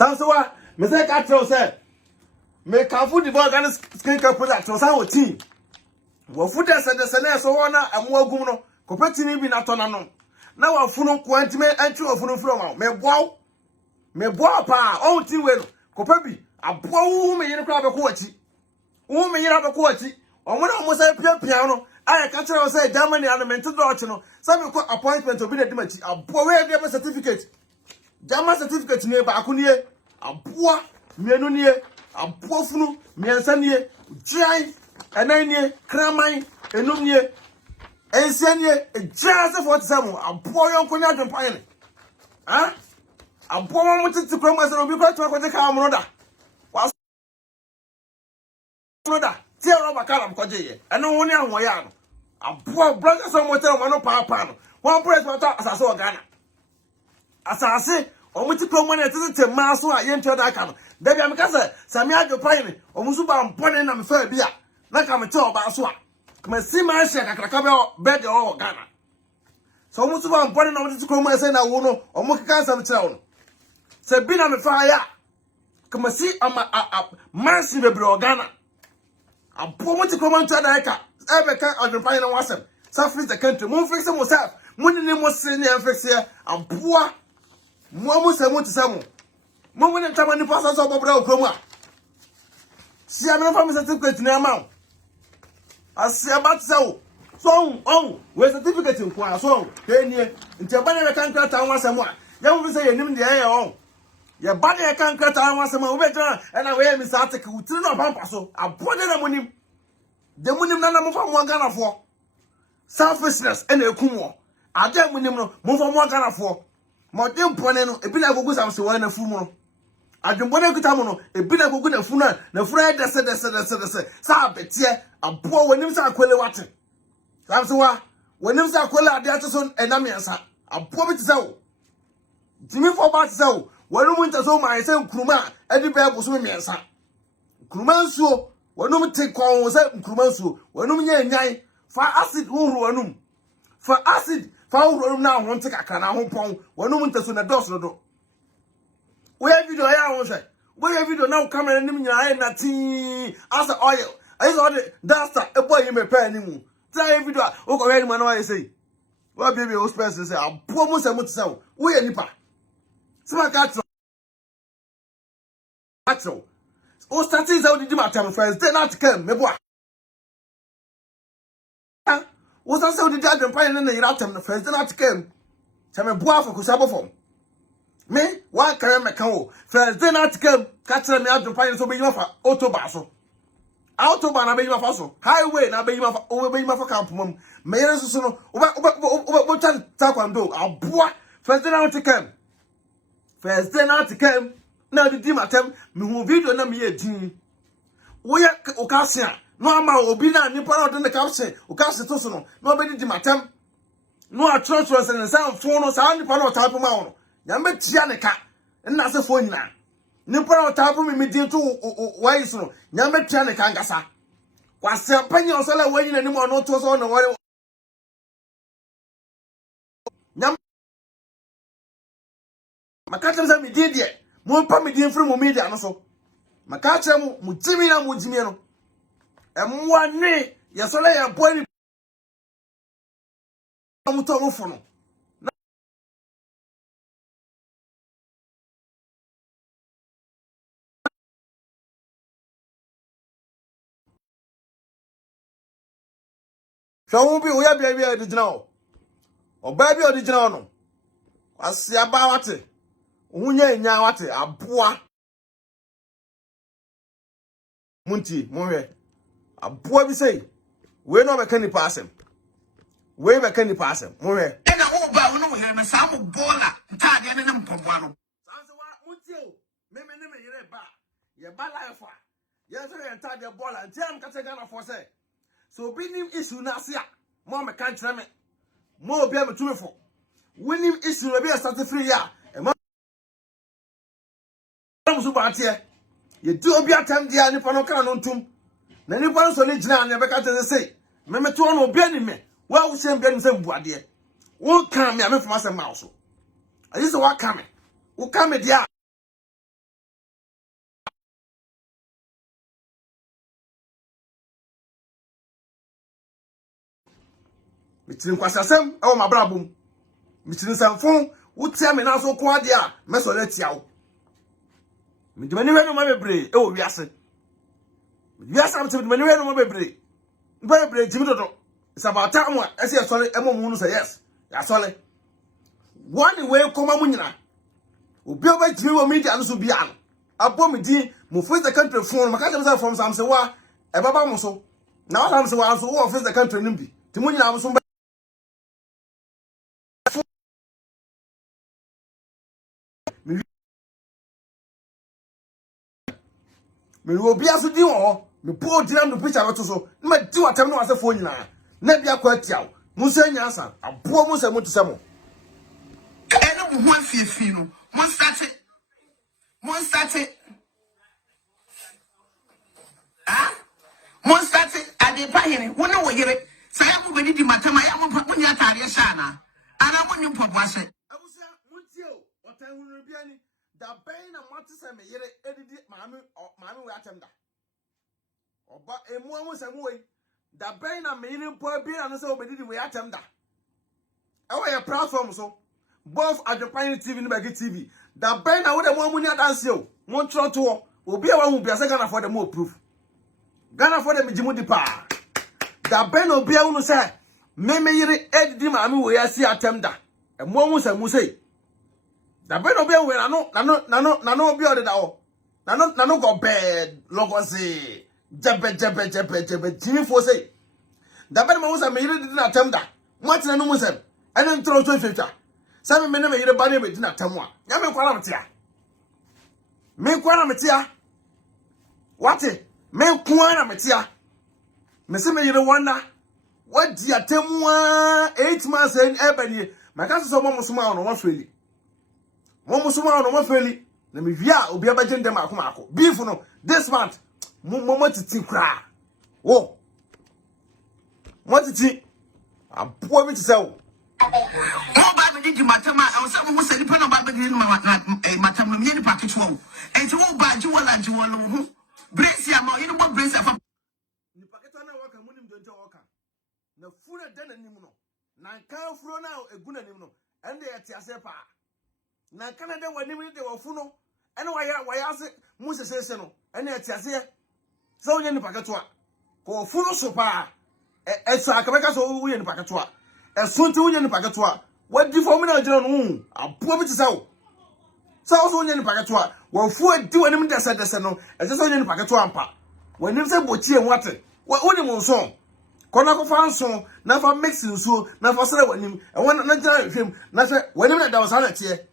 Samsonwaa, me say ka tell say me can food the ball Ghana skin care product so say o team. Wafuta sene so wona amoagum no kopetini bi na to nanom na wafunu kwantime anti wafunu from am meboa pa on ti we no kopa bi aboa wu me yene kra be ko achi wu me yene be ko achi omona omo sai pia no aye ka kire say Germany annament do ochi no sabe ko appointment obi na dimachi aboa we be certificate German certificate ni ba akunie aboa mienu nie aboa funu miensa nie giant enanie kraman enum nie ensianie ejase 47 aboa yonko ni Adwenepahene ha aboa mo titi krom ase no bi ko twa ko te ka mo da wa no da ti ro ba kala ko je ye eno ho ni anwo ya no aboa brother so mo te mo no pa no one president asase o Ghana asase o mo ti krom na titi ma so a ye ntwa da aka no da bia me ka se sami Adwenepahene o mo su ba mpone na me fa bia na ka me te oba so a kama si ma hye kakraka be de o Ghana so mo su ba mpone na mo ti krom ase na wo no o mo kika nsam kire wo no se bi na me fa ya kama si ama mansi bebre o Ghana apo mo ti krom ntwa da aka ebe ka Adwenepahene no wasem sa free the country mo fix yourself mo ni mo se ni fix ya aboa mo se mo ti samo mo ni ntama ni pasa so bobra o krom a si amena fa me certificate ni ama asia bat so we certificate nko so enie nti ba na kan krata wasem a ya mo se yenim de ye on ye ba na kan krata wasem a wo be jana e na we mi sa take utiri no pampa so abode na monim de monim na mo fa mo Ghana fo selfishness e na ekum wo ade monim no mo fa mo Ghana fo mo de mpone no ebi na gogu Samsonwaa na fu mu no adwembone kuta mu no ebi na gogu na fu na fu e dese sa betie aboa wonim sa akwele wate Samsonwaa wonim sa akwele ade ateso enamiensa aboa bi tse wo dimi fo ba tse wo wonum ntaso ma se nkruma edi be bo so miensa nkruma nsuo wonum te kon se nkruma nsuo wonum nya nyan fa acid huru wonum fa acid fa huru wonum na ho nte kakra na ho pon wonum ntaso na dos no do we video ya won se we video na camera nim nya ai na ti as oil ai so the duster e boy me pa ni mu try video o ko we ni man wa say wa baby o space say abo mo se mo tse wo we nipa sima ka tro o starting say o di matam first day not come me boa o starting say o di Adwenepahene na yira tam first day not come se me boa for ko sabo form me one can me kan o first day not come ka tell me Adwenepahene so be yima fa autoba so autoba na be yima fa so highway na be yima fa o be yima fa camp mum me yere so no o chan ta kwando aboa first day not come first day not come na di matem me hu video na me ye din wo ye o ka se a no ama obi na nipa na de caption o ka se to so no na obi di matem no a trust se san fo no sa nipa na o type ma wo no ya me tia ne ka na se fo nyina nipa na o type me din to why so no ya me tia ne ka ngasa kwa se panyi o so la wa nyina ni mo no to so no wo nyam makata se me din de mo pa me din free mo media no so makata mo jimi na mo jimi no emwa ne ye so la ya boy mo to mo fo no so bi o ya bia original o ba bia original no asia ba wate hunya nya wate aboa munti monwe aboa bi sei we no be kani pasem we be kani pasem monwe e na wo ba wo no here me sa mo bola ntade ne mpomwa no Samsonwaa munti o me yere ba ye ba life a ye so ye ntade bola ntiam ka te Ghana for say so binim issue na ase a mo me kan kire me mo obi am tumi fo winim issue na be start free ya e mo so ba tie ye di obi atam dia nipa no kan no ntum na nipa no so ne gina na be ka te say me to no obi ani me wa wo sem bia ni sem buade wo kan me am fo asem ma so ayi so wa kan me wo kan me dia Mitrin kwasasem e wo mabrabom. Mitrin samfon wotia me na so ko ade a meso le tia wo. Midimani hwe no ma bebre e wo wiase. Wiase am midimani hwe no ma bebre. Bebre jimi dodo. It's about time one ese sole e mo mu no say yes. Ya sole. One way koma mu nyina. Obi oba jimi wo media no so bia no. Abo me din mo face the country phone maka dem say from Samsonwaa e baba mo so. Na what Samsonwaa so wo face the country nim bi. Ti mu nyina mo so me obi aso di wo me po di na picture no to so na di watam no ase fo nyina na bia kwa tiaw mu se nyansa abo mu se mu to se mo eno bu ho afiefi no mo start Adwenepahene wo na wo yere sa ya mo bedi di matama ya mo pa nya tare sha na ana mo nyimpo bo ase abusia mu tio otan hunu bia ni da ben na mate se me yere edidi maame we atem da oba emu amu se mu we da ben na me yere mpo bia no se obedidi we atem da e wo ye platform so both Adwenepahene TV ni Bagi TV da ben na wo de mo amu nya dance o mo tro to obi a wa hu bia se Ghana for the more proof Ghana for the mijimu di pa da ben obi a hu se me yere edidi maame we asi atem da emu amu se mu sei da ben obi a we na no obi ode da o na no go bed logosi jebe tini fo sei da ben ma se me yere didi na atem da mo atena no mu se ene ntro to fefa sa me me yere ba na be didi na atem a ya me kwara mtia wate me kwara mtia me se me yere wanda wadi atemu 8 months en ebani maka so mo musuma no wafeli mo musuma no wafeli na me wia obi abaje ndem akoma beef no this month mo titi kra wo mo titi abo mi tise wo mo ba me di matama e so mo se nipa na ba be di matama me ni package wo enti wo ba ji wala ji wala ho brace ya ma you know brace ya fa ni package na waka munim donjo waka na fura dana nim no na kan furo na eguna nim no ende ya ti ase pa na Canada wanim ni de wofu no ene waya ase mu sesese no ene ya ti ase so onye ni package a ko furo so pa eso akabeka so wo ye ni package a eso ti wo ye ni package a wadi fo mu na jira no abo bi ti sawo so onye ni package a wo fu adi wanim dese no ese so onye ni package a ampa wanim se bochie nwate woni mu nso kona ko fa nso na fa mix nso na fa sere wanim e wona na jira hwem na se wanim na da wasa na tie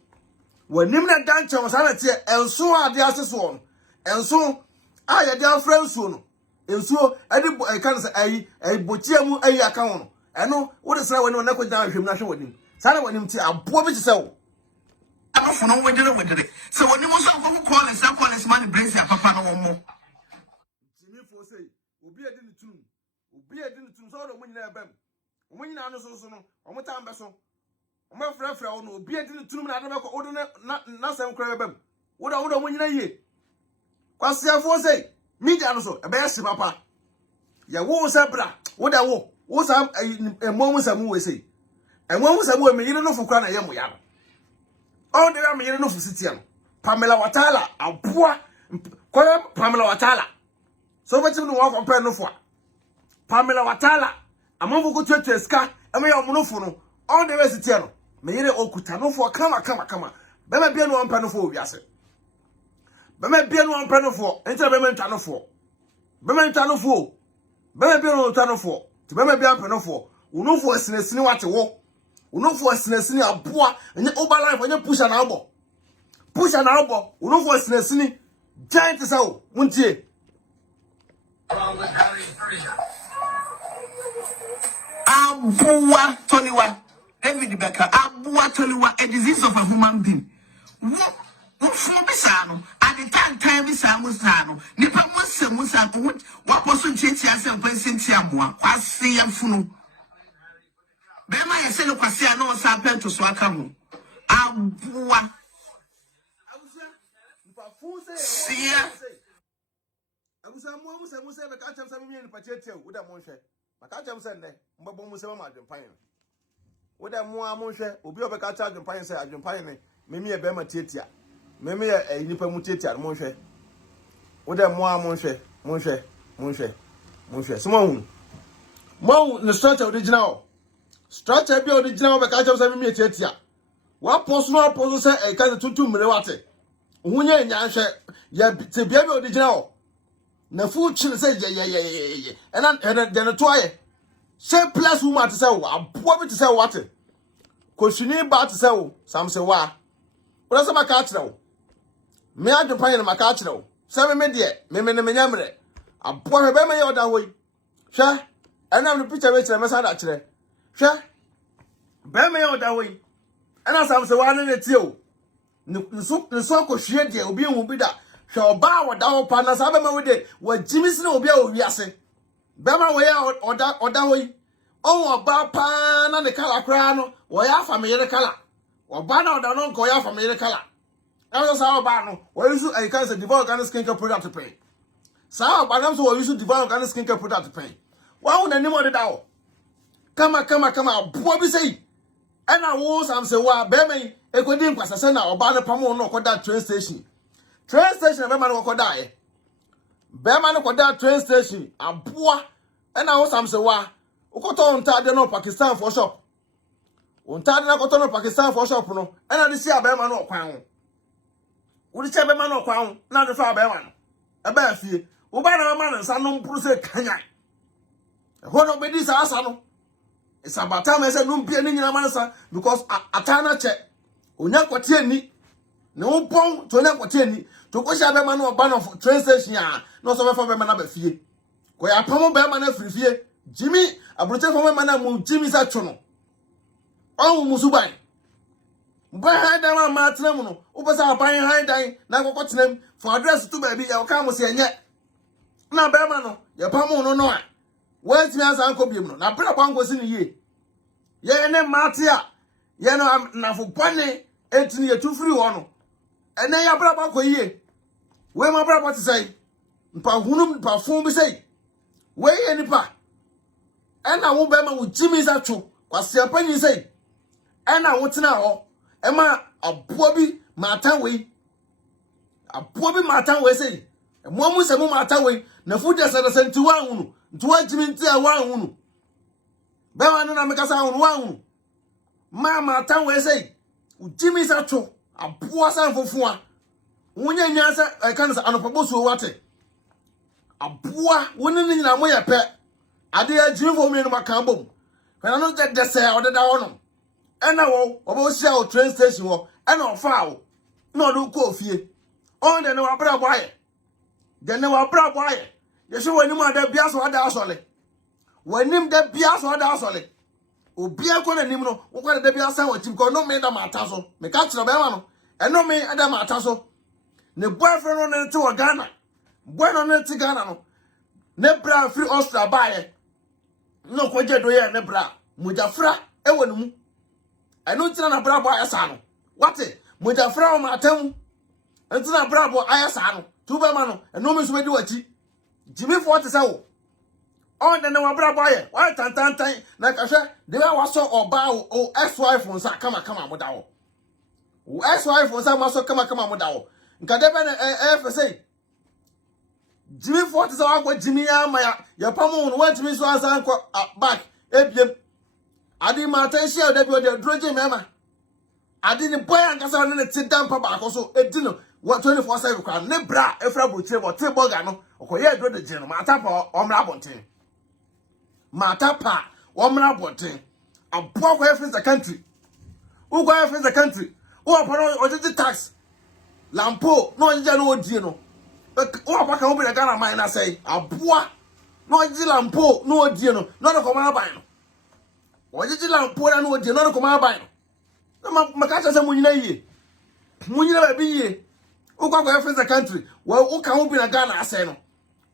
wanim na da nche wasa na tie enso ade aseso enso a ya dia fra nso no enso ade kan se ayi bochie mu ayi aka ho eno wo de sere wanim na ko jira hwem na hwe wanim sare wanim tie abo bi se wo abafono wedere so wanim so ko call man brace ya papa no mo timi fo sei obi edi ni tum so do munyina ebam munyina no so no omo tambe so omo frafra wo no obi edi ni tum na ade be ko wo na sem kra ebam wo do munyina ye kwasia fo sei media no so e be yesi papa ya wo se bra wo da wo sa emom samu we sei emom samu me yire no fukra na ye mo ya all the me yire no fu sitia no Pamela Watala aboa ko Pamela Watala so wetin no wa compare no for Pamela Watala amamfo ko tuatu ska eme ya omunofo no all the way sitia no me yire okuta no for kama be ma bia no ampa no for owiase be ma bia no ampa no for enti be ma ntwa no for be ma ntwa no for be ma bia no ntwa no for ti be ma bia ampa no for unofo asinesini wate wo unofo asinesini aboa enye over life enye pusha na abo unofo asinesini giant sawo muntie Abua Toliwa, David Becker, Abua Toliwa, a disease of a human being. What for Bissano? At the time Samusano, Nipa Musano, what person change yourself when Sintiamua, Quasi and Funu. Bema, I said, Quasia no serpent to Swakamu. Abua. See ya. I was a Musa, but I can't tell me in Pachete with a monster. But I can't send them, but Musa Adwenepahene. Wo dem mo amonhwe obi obeka cha adwempan say adwempan ne memi e be ma tietia memi e nipa mu tietia mo hwe wo dem mo amonhwe monhwe so mo ne structure original structure bi original obeka cha say memi tietia wa post no post say e ka tutu mre wate hunye nya hwe ya te bia bi original na fu chin say ye ena de to aye say plus woman to say aboa bi to say what koshini ba to say Samsonwaa wala say maka akire me adwempan na maka akire say me de me nyamre aboa be me ye oda hoyi hwe ena no picture we kire me sa da kire hwe be me ye oda hoyi ena Samsonwaa ne tie o nso kohwie de obi hu bi da hwe oba woda ho pa na sa be me we de wa jimisi na obi a owiase Bema we ya oda hoyi on oba pa na ne kala kra no wo ya fa me yere kala oba na oda no nko ya fa me yere kala e so oba no wo use I can say Divine Organic skincare product pay sa oba na so wo use Divine Organic skincare product pay wa hu na ni mo de da wo kama bo bi sei e na wo Samsonwaa be me e ko di nkwasase na oba ne pamo no ko da train station be ma no ko da e Bema no koda train station aboa ena wo Samsonwaa ukoto ontade no Pakistan for shop ontade na koto no Pakistan for shop no ena de sia bema no kwan ho wo de sia bema no kwan ho na de fa bema no e ba fie wo ba na ma no nsa no mpuru se kanya e ho no be di sa asa no e sabata me se no mpie ni nyina ma nsa because atana che onya kwate ani ne wo pon to onya kwate ani to ko sha be ma no ba no train station a no so be fa be ma na ba fie ko ya pamo be ma na firi fie Jimmy abroche fa be ma na mu Jimmy sa two no o mu suban ba ha da ma tena mu no wo be sa ban ha dan na kokko tenam for address to ba bi ya ka mo se enye na be ma no ya pamo no no a wa timi ansa anko biem no na bra kwa ngosi ni ye ye ne mate a ye no na fo bane etini ye tu firi ho no ene ya bra ba ko ye we ma bra ba ti say mpa hunu mpa fon bi say we ye nipa ena wo be ma wo Jimmy za twu kwase apanyi say ena wo tena ho e ma aboa bi matan we say e mo mu se mo matan we na fu de se de senti wa hunu ntuwa Jimmy nti a wa hunu be ma no na me kasa hunu wa hunu ma matan we say wo Jimmy za twu aboa san fofuwa wonya nyansa I kan sa anopoboso wate aboa woni ni nyina mo ye pe ade ya Jimmy fo mi no maka bom kana no de se odeda wo no ena wo obo sia o train station wo ena ofa wo na odu ko fie on de ne wa bra boye ye so wani ma da bia so ada asole wanim da bia so ada asole obi akọ na nim no wo kwa da bia san watim ko no me da mata so me ka kire be ma no eno me ada mata so ne boyfriend no ne ti wo Ghana boy no ne ti Ghana no ne bra free Austria bae no ko je do ye ne bra mujafra e wonu mu eno ntina na bra boy asa no wate mujafra o matam ntina bra boy ayasa no tu be ma no eno me so be di wachi Jimmy 40 say wo on de ne wa bra boy wa tantantan na ka hwe de wa so oba o ex-wife nsa kama mo da wo o ex-wife nsa ma so kama mo da wo nka de be na say Jimmy 40 say wa Jimmy ya ma ya pamo no wa Jimmy so asa nko back ebiem adi ma tan share de bi o de droje mema adi ni boy ankasa ne ti dampa ba ko so edi no 24/7 kwa ne bra efra bochire bo te boga no okoye dro de jeno ma tapa omra bonten ma tapa omra bonten abo ko efra the country who go efra the country who aparo ojeje tax lampo no onje no odie no who apaka ho be Ghana man na say aboa no ojeje lampo no odie no no ko ma ban no ojeje lampo na no odie no ko ma ban no ma ka cha se munyina yie munyina ba bi yie who go efra the country who ka ho be Ghana say no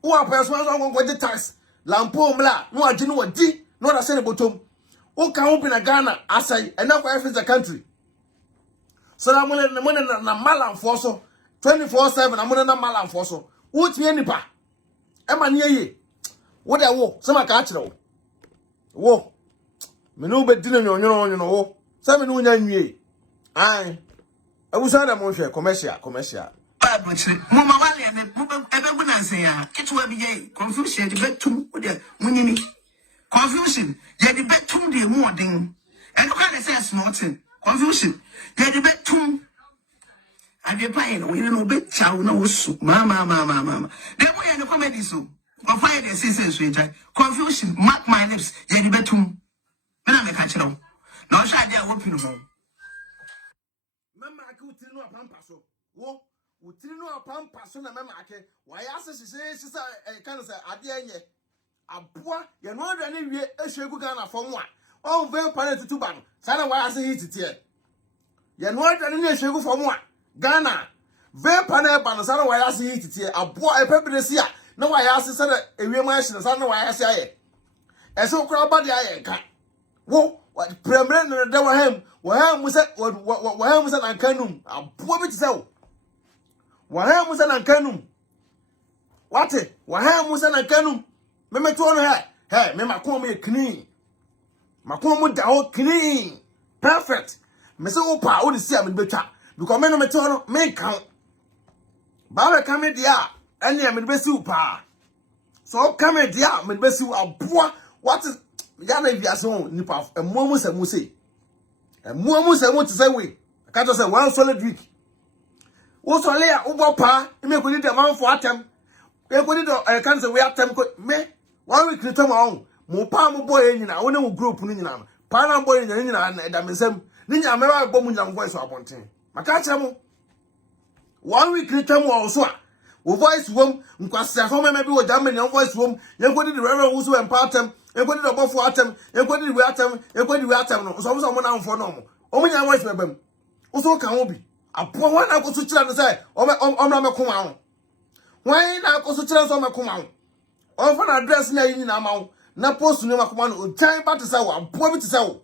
who aparo so go tax lampo mla no agi no wadi no na say ne botom who ka ho be Ghana asai and na go efra the country. So na mo na malam for so 24/7 na mo na malam for so wo tie nipa e ma ne ye wo de wo se ma ka kire wo me no be dine nyonyo wo say me no nya nwie ai abusa da mo hwe commercial Mama wale ne ebe bu na nse ya ketwa bi ye confusion de betum wo de munyini confusion ye de betum de mu odin and you can't say snorting confusion ye de betum Adwenepahene we no be chaw na wo su mama de mo ye ne comedy so of fire the sense so confusion mark my lips ye de betum me na me ka kire wo na o sha dia wo pinu ho mama ka utiri no apampa so wo utiri no apampa so na mama ake wa ya sese kan say ade enye aboa ye no adwa ne wie ehwegu Ghana fom a on ve parent tuba no sa na wa ya se hititie ye no adwa ne ehwegu fom a Ghana ve panel ba no sa na wa ya se hititie aboa epebiresi a na wa ya se se na ewiem a hye sa na wa ya se aye ese okra ba de aye ka wo premier no de wa ham musa na kanum aboa bi tse wo wa ham musa na kanum wate wa ham musa na kanum me to no he me makon me clean makon mu da ho clean perfect me se wo pa wo de sia me betwa because me no me to no me kan ba we kan me dia ene me be si wo pa so kan me dia me be si wo aboa what is ya na via so nipa emuamu se mu sei emuamu se mu tse we ka to say one solid week wo so le ya wo bo pa me ko ni de man fo atem e ko ni do kan say we atem ko me 1 week return on mo pa mo boy nyina wo ne wo group ni nyina pa na boy nyina na da mesem ni nya me ba bo mu nya voice abonten maka kire mo 1 week return on so a wo voice wom nkwase afo me bi wo da me nya voice wom ye ko di the reverend wo so empatem ye ko di do bofo atem ye ko di we atem no so mo na mfo no mo o mu nya voice bebam wo so ka ho bi apo ho na ko so kira no say o na me ko ma ho wan na ko so kira so me ko ma ho on for address na yin na mawo na post no makoma no ojan ba te sawo ampo bi te sawo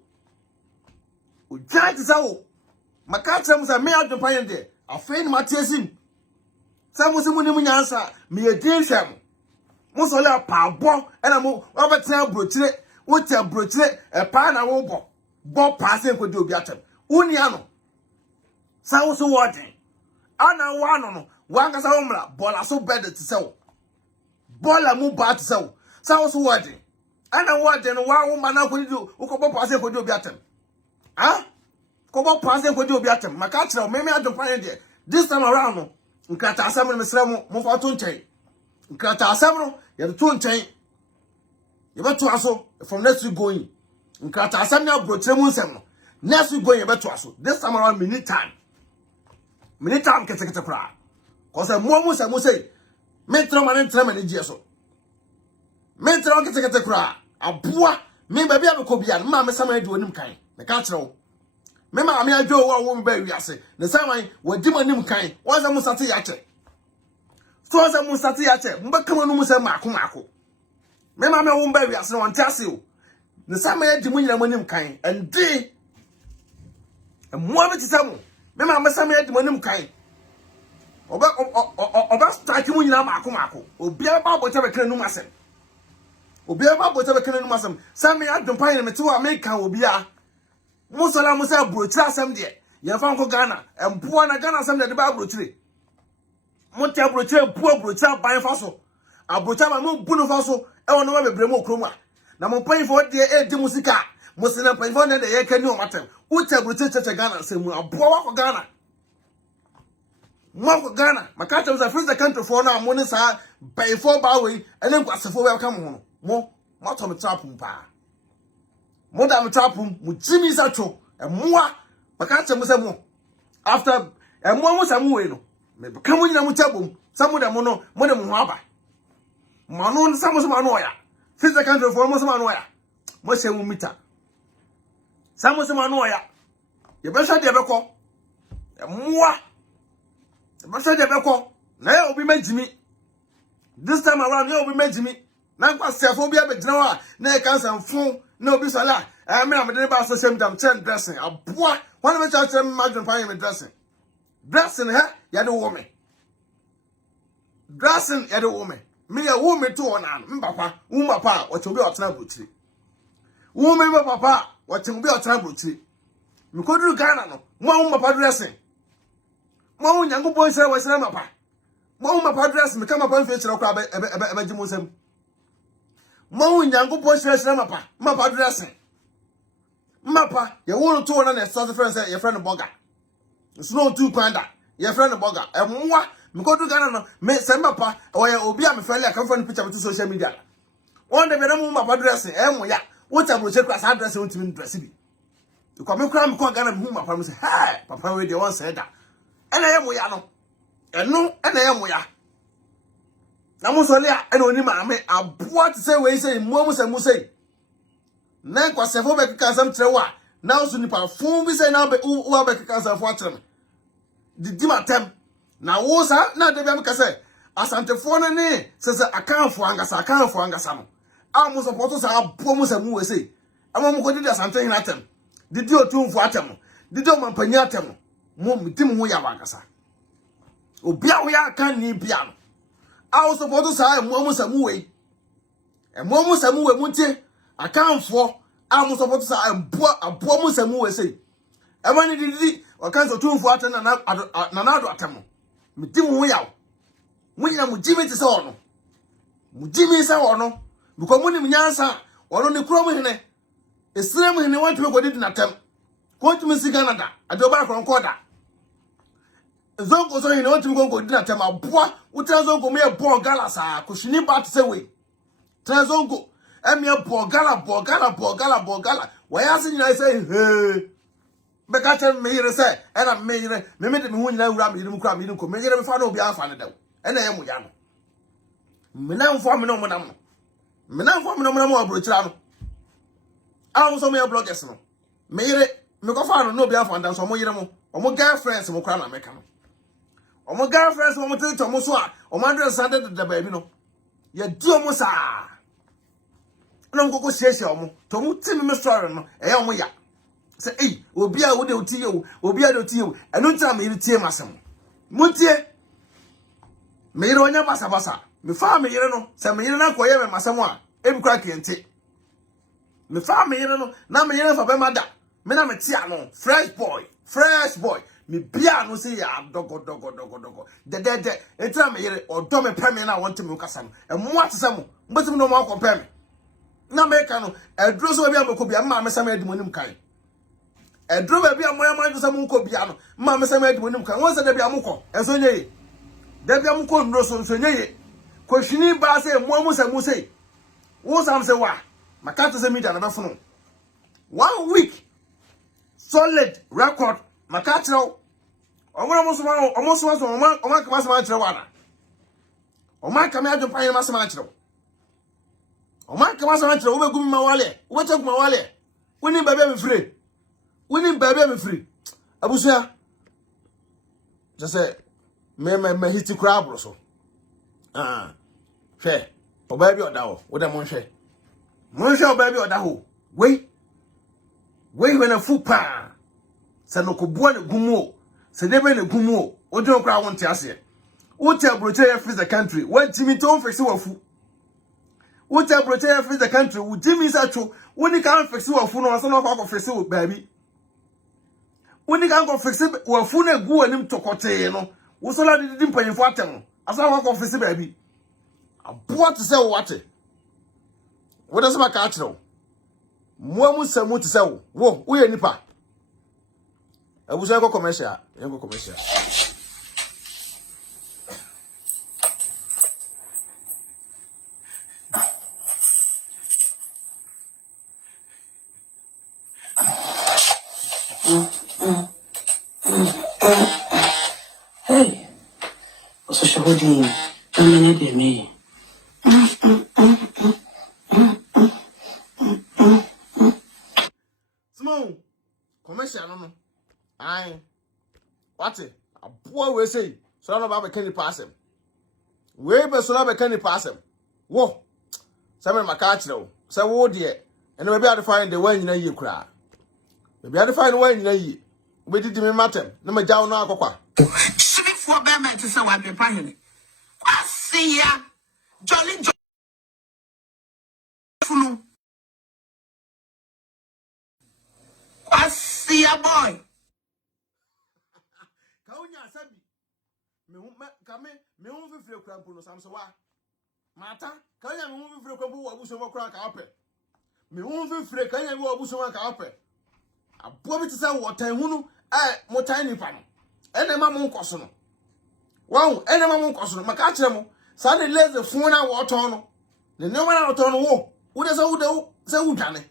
ojan te sawo maka tram say me Adwenepahene de afei ni matiesim samusi mu ni mu nyansa me yedin hwem mo so le pa bo na mo obetra brochire wo te brochire e pa na wo bo pa se nkodi obi atem uni ano sawo so wording ana wa no wanga sawo mra bola so bed te sawo bola mu ba te sawo sawo so wording ana wording wa wo mana ko di ukobo pa se nkodi obi atem kobo pa se nkodi obi atem maka kire me Adwenepahene de this time around no nkrata asem no mesra mo fa to nchen nkrata asem no ye to nchen ye beto aso from next week going nkrata asem na brochire mu nsem no next week going ye beto aso this time around minute time kete kra cause mo mu say me tro man ntra man ji eso me tro kete kra aboa me ba bia me ko bia ma me sama adi onim kan me ka kire wo me ma me adwo wo ba wiase ne saman wadi manim kan wanza mu sate ya che so wanza mu sate ya che mbaka manu mu se mako me ma me wo ba wiase won tiase o ne saman adi mu nyina manim kan ende mo am tisamu me ma me saman adi manim kan oba strike mu nyina mako obi ba bote be kan nu masem saman Adwenepahene me te wa me kan obi a musola musa brochire asem de ye fa nko Ghana empoa na Ghana asem de ba brochire mutia brochire brochire ban fa so abrochire ba mu bunu fa so e wono ma bebre mu okrom a na mo pan fo de e di musika musina pan fo de ye kani o matem utia brochire cheche Ghana asem mu aboa wa ko Ghana mo ko Ghana maka tell us first country for na mo ne sa pan fo ba we ene nkwasefo we ka mo mo to me trap mpa mo da me trapum mu jimi sacho emoa maka che mo se mo after emoa mo samu we no me ka mo nyina mo chabom samu da mo no mo de mo ho aba mo no samu so ma no ya since the country for mo so ma no ya mo se mu mita samu so ma no ya ye be hwa de be ko emoa ye be hwa de be ko na ye obi majimi this time around ye obi majimi na kwa sefo bi abegina wa na e kan sanfo no be sala me am dey ba so shame dam chen dressing aboa one me cha chen Adwenepahene me dressing ya de wo me dressing ya de wo me ya wo me to ona mbapa wo papa o chobi otena botire wo me papa Watching be a trouble tree. Mikodu Ghana no, Mama Padressing. Mo Yango boys was Ramapa. Mama Padress, me come upon face of crab a Jimusem. Mo Yango boys was Ramapa, my Padressing. Mapa, you won't turn on a South friends at your friend of Boga. It's no 2 panda, your friend of Boga. And what? Mikodu Ghana, me send Mapa, or you'll be a fairly come picture to social media. One day, Mama Padressing, and ya, what I will check as address to me dress. You come and cram Ghana, whom my promise, hey, Papa, radio one said that. And I am Moyano. And no, and I am Moya. Namusolia, and only mamma, I bought to say, we say, Momus and Musay. Nank was a phobic casam trewa. Now, soon if I phone we say now, but who are back cancer of water. The Dimatem. Now, was not the Bamcase. As Antephone says, I can't for Angas, I can't for Angasam. Almost a photos are Pomus and Mussay. I won't go to the Santain at them. Did you tune for Atem? Did you Mampagnatem? Mum Tim Wagasa. Obia we are can need piano. I was supposed to say Momus and Mue. And Momus and Mue Munte. I can't for I was supposed to say a Pomus and Mue say. And when it did, or can't tune for Atem and another Atem. Mitim Wea. When you are Jimmy to Sono. Jimmy Sawano. Because when you answer, or on the chrome in it, a slam in the one to go didn't attempt. Quote me, Canada. I do back on quarter. Zonko so you know to go dinner time a boy who tells Zonko me a poor galasa, cause she need back to say we. Tells Zonko, and me a poor gala. Why asking I say, hey, but I tell me, say, and I made me when you ram you don't cram, you don't come, maybe I found be found it out. And I am Muyano. Milan for me no madam. Milan for me no more brutal. I was on my bloggers. Made it, me go find no be found down some more, or more girlfriends, more crown American. O my girlfriends want to tell me so. O my dress under the baby no. You do mo sa. No go share omo. To mo timi me story no. E omo ya. Say eh, obi a wo de oti you, obi a de oti you. Eno ntia me tie masem. Mo tie. Me yire onya basa. Me fa me yire no. Se me yire na koye me masem a, e bi kwa kente. Me fa me yire no, na me yire fa be mada. Me na me tia no. Fresh boy. Me bia no say ya dogo. De. Etra me yere o do me peme na want me kasa no. E mo atese mo. Mbetim no mo compare me. Na me ka no, e dro so bia meko bia ma me sama edimonim kan. E dro bia mo ya ma so mo ko bia no. Ma me sama edimonim kan. Won se de bia mo ko. E so nyeye. De bia mo ko ndro so nyeye. Ko hwini ba say mo amu say. Wo sam say wa. Maka to say media na be funu. 1 week solid record maka tro. Almost kama sama chira wana. Oma kama adwo pan ma sama chira. Oma kama sama chira wo begum ma wale. Wo betek ma wale. Woni baba me free. Abusia. Just say me hiti crab so. Hwe. Oba bi oda ho. Wo da mo hwe. Mo hwe oba bi oda ho. Wei when a fupa. Sa no ko bua ne gumo. Se debe ne gumu o de okra won tiase wo te abroche ya free the country what Jimmy ton fix wafu wo te abroche ya free the country wo Jimmy sa cho woni kan fix wafu no so no kwa fix wo baby woni kan go fix wafu na gu anim tokote no wo so la didi mpanyefo atem asa kwa fix baby abo to say what wo da so maka akiro mo amu samu to say wo ye nipa abusa go commercial. Hey, what's a holding? I'm gonna be me. Small commercial no. Aye. What it? A boy we say, so no ba can pass him. We be so no can pass him. Wo. Some ma catch no. Say wo de. And maybe I find the way you know you cry. Maybe I find the way you know you. We did me matter. No me jaw no akokwa. Civic for Bemen to say Adwenepahene. Kwasi ya. Jolly Funu What's your boy? Kaunya sabi. Me hu fifire krampo no Samsonwaa. Mata, kaunya me hu fifire krampo wo abuso mo kra ka ope. Me hu fifire kaunya me wo abuso mo ka ope. Abobi ti say wotan hunu motan nipa no. Ene ma mo nkoso no. Wow, ene ma mo nkoso no. Maka kire mo. Sa de lazy fun na wo ton no. Ne ne wa na ton no wo. Wo de say wo dwane.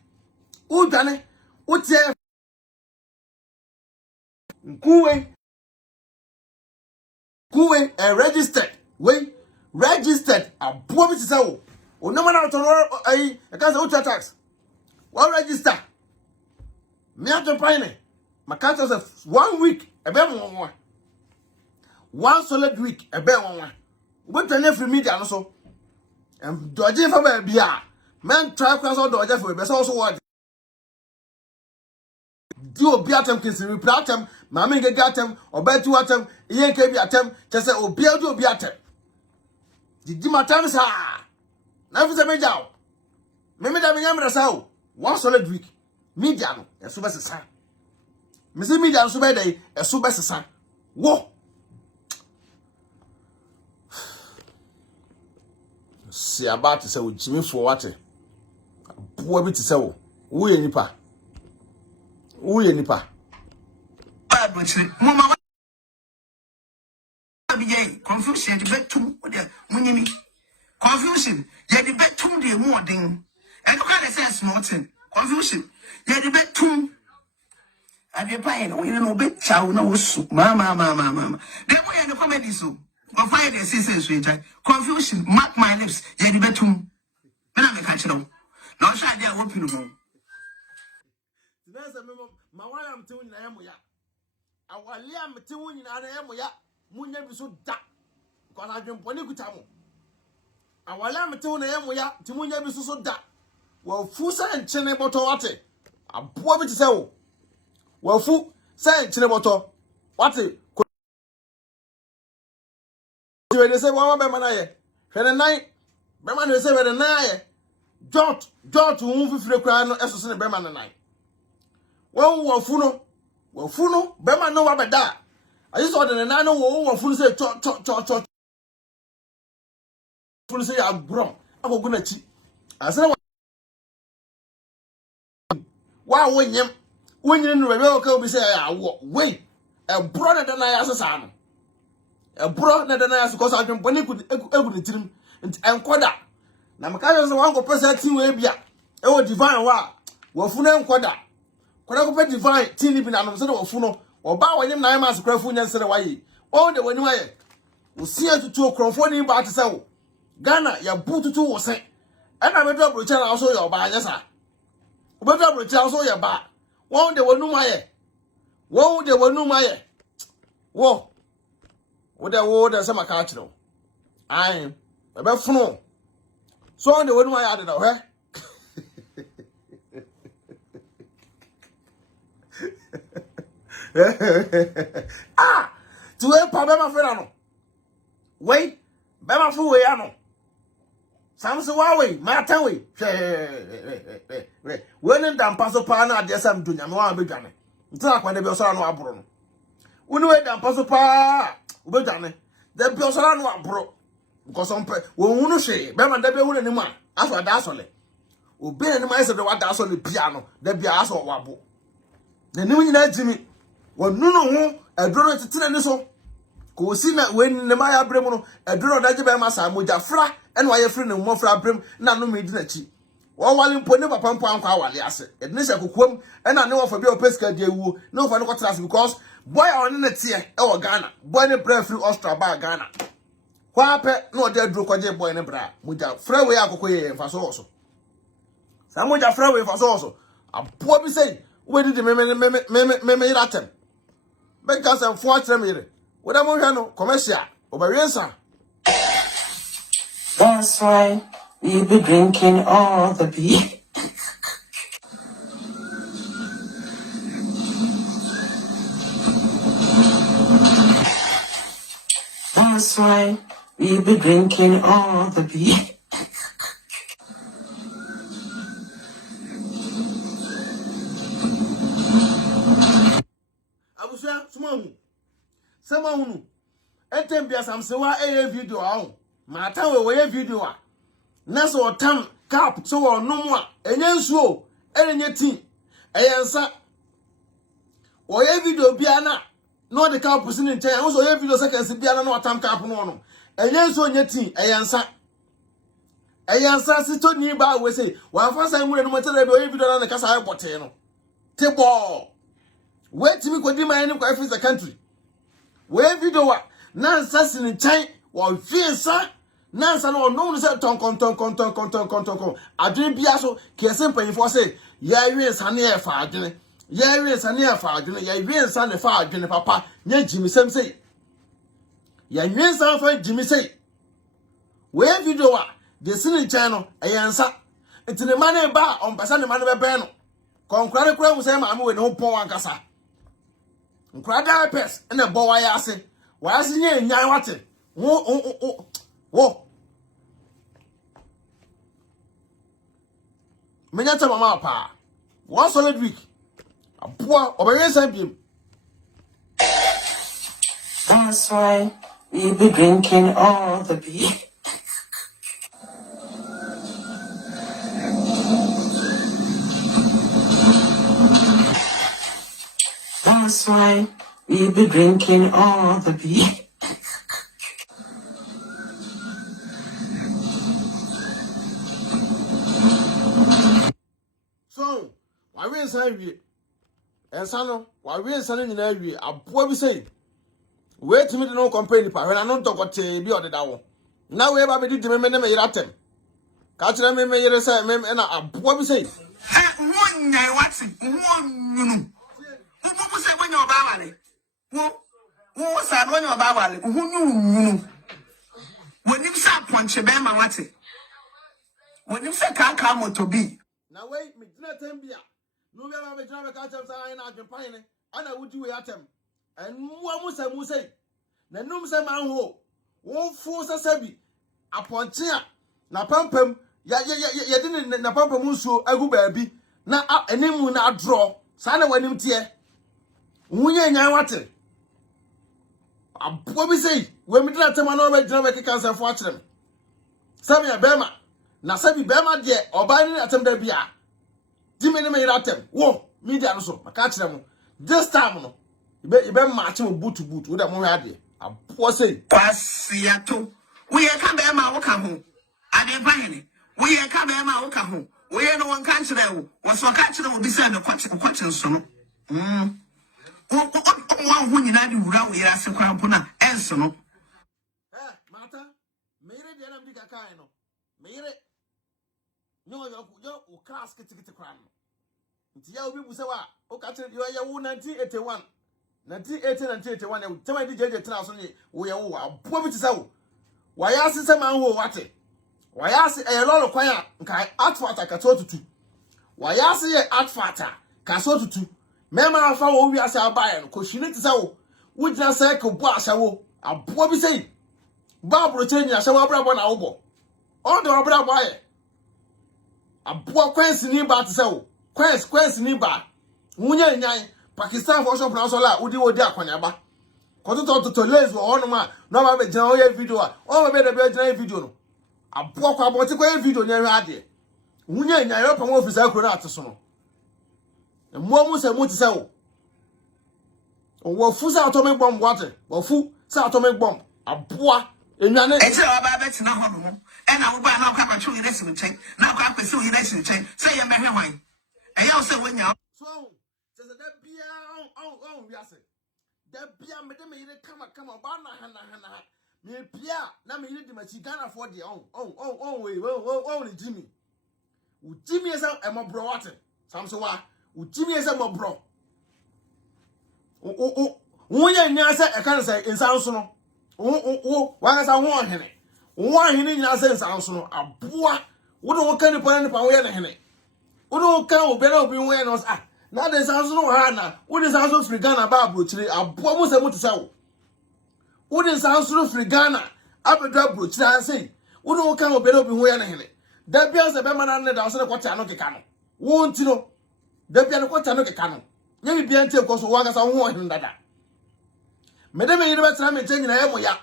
Wo dwane. Wo tie Kuwe registered. Registered. Abobi ti say wo. O no ma na ton I can say what tax. What register? Me Adwenepahene. Maka say 1 week ebe mo. 1 solid week ebe mo. We tell free media no so. Dodge for ba bia. Men try cross all dodge for be so what. Do obi atem kisi reply atem, mama ngege atem, obetu atem, iye nke bi atem, chese obi adu obi atem. Didi matem sa. Na fi se meja o. Me da me nyamra sa o. 1 solid week. Media no, eso be sesa. Me se media no so be dey, eso be sesa. Wo. Si about to say we Jimmy for what? Boy bit to say wo ye nipa. Wo ye nipa. Mama be confusion the betum munyimi. Confusion ye the betum the more thing. And you can't say nothing. Confusion ye the betum. Adwenepahene we no be chow no so. Mama. The boy and the comedy so. Why the sisters confusion mark my lips ye the betum. When I catch them. No shy they are open home. There's a memo, my wife am telling Namoya. Our Liam telling Namoya, Munya be so dark. Because I don't want to tell. Our lamb telling Namoya, Timunya be so dark. Well, Fusa and Cheneboto water. A boy to sell. Well, Fu, say Cheneboto. What it? They say, well, Bemanaye. For the night, Beman say, for the night. Dot, who free crown, as a Beman and night. Well, Wafuno, Bema no wabeda. I just ordered an anno Wafuno say, Tot. Funo say, I'm grown. I'm going to cheat. I said, wow, when you in the real be say, wait, a brother than I ask a son. A brother than I ask because I can panic with every team and quada. Now, my cousin one go present to Abia. Oh, divine wa. Wafuno and quada. When I go divine, teeny bin and so funo, or bow when 9 months crafu and said away. All the way, we see you to 2 o'clock for him about to sell. Ghana, your boot to 2 was sent. And I made up with also your bar, yes, sir. But up with also your bar. Won't they will know my whoa, they will know my whoa. What the word as a catcher. I am about funo. So on the one way out of her. To a Pabema Ferrano. Wait, Bema Fuano. Samsonwaa, my tongue. When and damn Paso Pana, there's some doing a big gunny. It's not when the Belsano are broken. We know it damn Paso Pa, Ubedane. The Belsano are broke. Because some won't say, Bema Debbie wouldn't any man. As for that's only. Obey any mice of the what that's only piano, there be a ass or wabble. The new United Jimmy. Well, no, a drone to tell any so. Go see me when the Maya Bremono, a drone that you bear my son with a fra, and why your friend and more fra brim, none of me didn't cheat. Well, while you put never pump on our asset, it needs a cook, and I know for your pesca, dear woo, no for no class because boy on the tear, or Ghana, boy in a breath through Austria by Ghana. Why pet no dead brook or boy in a bra, with a freeway alcohol for also. Some with a freeway for also. A poor be saying, where did the memory atom? Because I'm 4 minutes. What am I going commercial? Oberiensa. That's why we be drinking all the beer. That's why we be drinking all the beer. Sama hunu. Etembia Samsonwaa video ahụ. Ma ata we video a. Na so otam cap so onom a enye nsuo enye tin. Eyansa. Oye video bia na no the cap si ni nchen. Wo so oye video seconds bia na otam cap no no. Enye nsuo enye tin eyansa. Eyansa si to ni ba we say wa fa san nwure no matere be oye video na kasa ayi bote no. Tebo. Wait me ko di man ni kwa the country. We video wa nansa si ni nchen wo fiensa nansa no no se ton kon adwene bia so kese mpanyifo se ya wiensa ne e fa adwene ya wiensa ne e fa adwene ya wiensa ne fa adwene papa nya jimisem se ya wiensa fa jimise we video wa de si ni nchen no eyansa ntine mane ba on pesa ne mane be no konkrade kura mu se ma ame we ne ho pon ankasa nkrada pes ene bo wa ya ase nye nyan wate wo menya ta mama pa 1 solid week aboa obeye san biem. That's why we be drinking all the beer. That's why we be drinking all the beer. So, why we say we? Ensano, why we say ni na we? Aboa bi say, wait me no compare pa. When I no talk te bi odeda wo. Na we ba be di me na me yiratem. Ka kire me yire say me na aboa bi say. Won nyai wati, won nyunu. Wo say when your ba wale. Wo say when your ba wale. Wo nyunu. When you say ponche be ma wati. When you say ka moto bi. Na wait me dina tembia. No be ba be dina be ka chem say na Adwenepahene. Ana wudi we atem. En mu say. Na num say man ho. Wo fu sasabi. Aponche a na pampam ya de na pampam nsuo agu baabi na enimu na draw. Sa na wanim tie. Wunye nyan wate. Aboa bi say we mi dina tema na be dina be keka fo akyerem. Sabi abema na sabi bema de oba ni atem da bia. Di me ne me atem. Wo media no so maka akyerem. This time no ibe match mo boot wo da mo hwe ade. Aboa say kwasiato we ka bema wo ka ho. Adwenepahene we ka bema wo ka ho. We no won kan kyerɛ wo. Wo so ka kyerɛ wo bi say na kwakye so no. Wo hu nyina de wura wo yira se kwan pona enso no. Mata meire de na bi ka kai no. Meire nyo yo class kitikiti kwan. Nti ya obi busa wa o ka kyerɛ yo ya wo 1981 1981 ya tema di jeje tena so ne wo ya wo aboa bi tisa wo. Wa ya se man ho wate. Wa ya se lolo kwan a nka atfata ka to tutu. Wa ya se ye atfata ka so tutu. Mema afa wo wi ase abaye no ko shini tisa wo. Wo jina se ko bo asha wo. Aboa bi sei. Ba bro chenyi asha wo abra bo na wo bo. On do abra bo aye. Aboa kwensi ni ba tisa wo. Kwensi ni ba. Munye nyan Pakistan for shop na so la udi akwanyaba. Ko to lazy wo no ma no ma be jina o ye video a. O ma be da be jina video no. Aboa kwa bo ti ko ye video nya hwe ade. Munye nyan yo pa mo office akro na ateso no. Mo se mo ti se wo. Wo fu sa atomic bomb wate. Wo fu sa atomic bomb. Aboa enwane E tell about bet na ho no. E na wo ba na kwa patwo yire si nchen. Na kwa kwesi wo yire si nchen. Say ye mehwe hwan. E ya wo se wonya. So, says that bia on we ase. That bia me de me yire kama ba na ha. Me bia na me yire di machi Ghana for the on we Jimmy. U Jimmy esa e mo bro wate. Samsonwaa u Jimmy esa mo bro. Wonya nya se e kan se insanso no. Wa sa ho ohene. Wo ohene nya se insanso no aboa. Wo do kan ni pa wo ye ne hene. Wo do kan obi na obi wo ye no ah. Na de insanso no ha na. Wo de insanso free Ghana ba abrochire aboa mo se mo tisa wo. Wo de insanso no free Ghana abedo abrochire sei. Wo do kan obi na obi wo ye ne hene. Da bia se be ma na ne da so ne kwata no keka no. Wo nti no. Da bia ne kwata no keka no. Nya bi bia ntie ko so wa ga sa ho ohene dada. me de me yire betra me nche nyina ye mo ya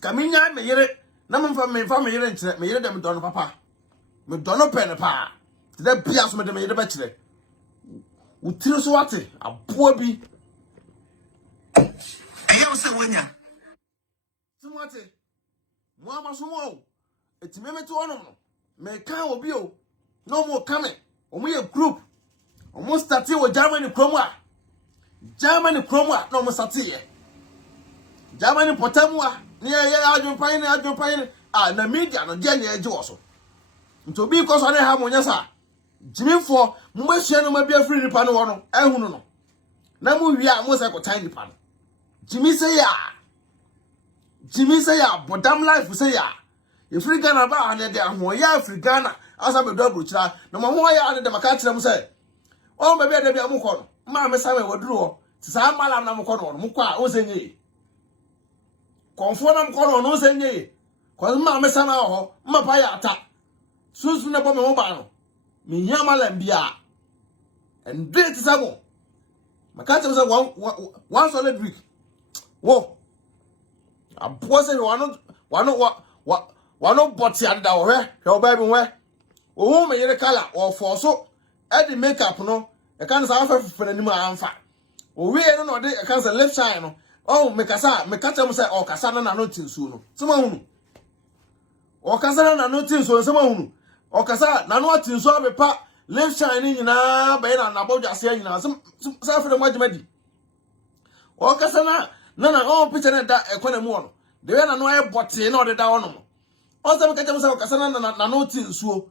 ka me nya me yire na me fa me yire nche me yire de me dono papa me dono pen pa te da bia so me de me yire be kire utiro so wate aboa bi eya wo se wonya timate mo abaso mo etime me to ono no me kan obi o no mo kame o mo ye group o mo start wo Germany kromwa no mo start ye Germany potamwa ne ye adwonpan na media no je ne eje wo so nto bi ko so ne ha mo nya sa jimifo mo mahia no ma bia free nipa no wo no ehunu no na mo wi a mo se ko time nipa no jimi say ya bodam life say ya free Ghana ba ane de ho ya free Ghana asa be do abrochira na mo ho ya ane de maka kire mo say o ma bia de bia mo ko no ma me sawe waduru ho ti sa mala na mo ko no mo kwa o senye konfo na mo ko no senye ko ma me sana ho ma pa ya ata susu na bo me mo ba no me nya mala bia and date samo maka kire mo say one solid week wo abose wano boti anda wo hwe oba bi hwe o me yire kala o for so e di makeup no e kan sa afa fefere ni ma amfa o wi no no de e kan sa left side no o me kasa mo say o kasa na no tinsu no sema hunu o kasa na no tinsu sema hunu o kasa na no tinsu abepa left side ni nyina be na bodwa se nyina sa fere mo agimadi o kasa na o picture na da ekwana mu ono de we na no e boti na o de da ono o se me kacha mo kasa na no tinsuo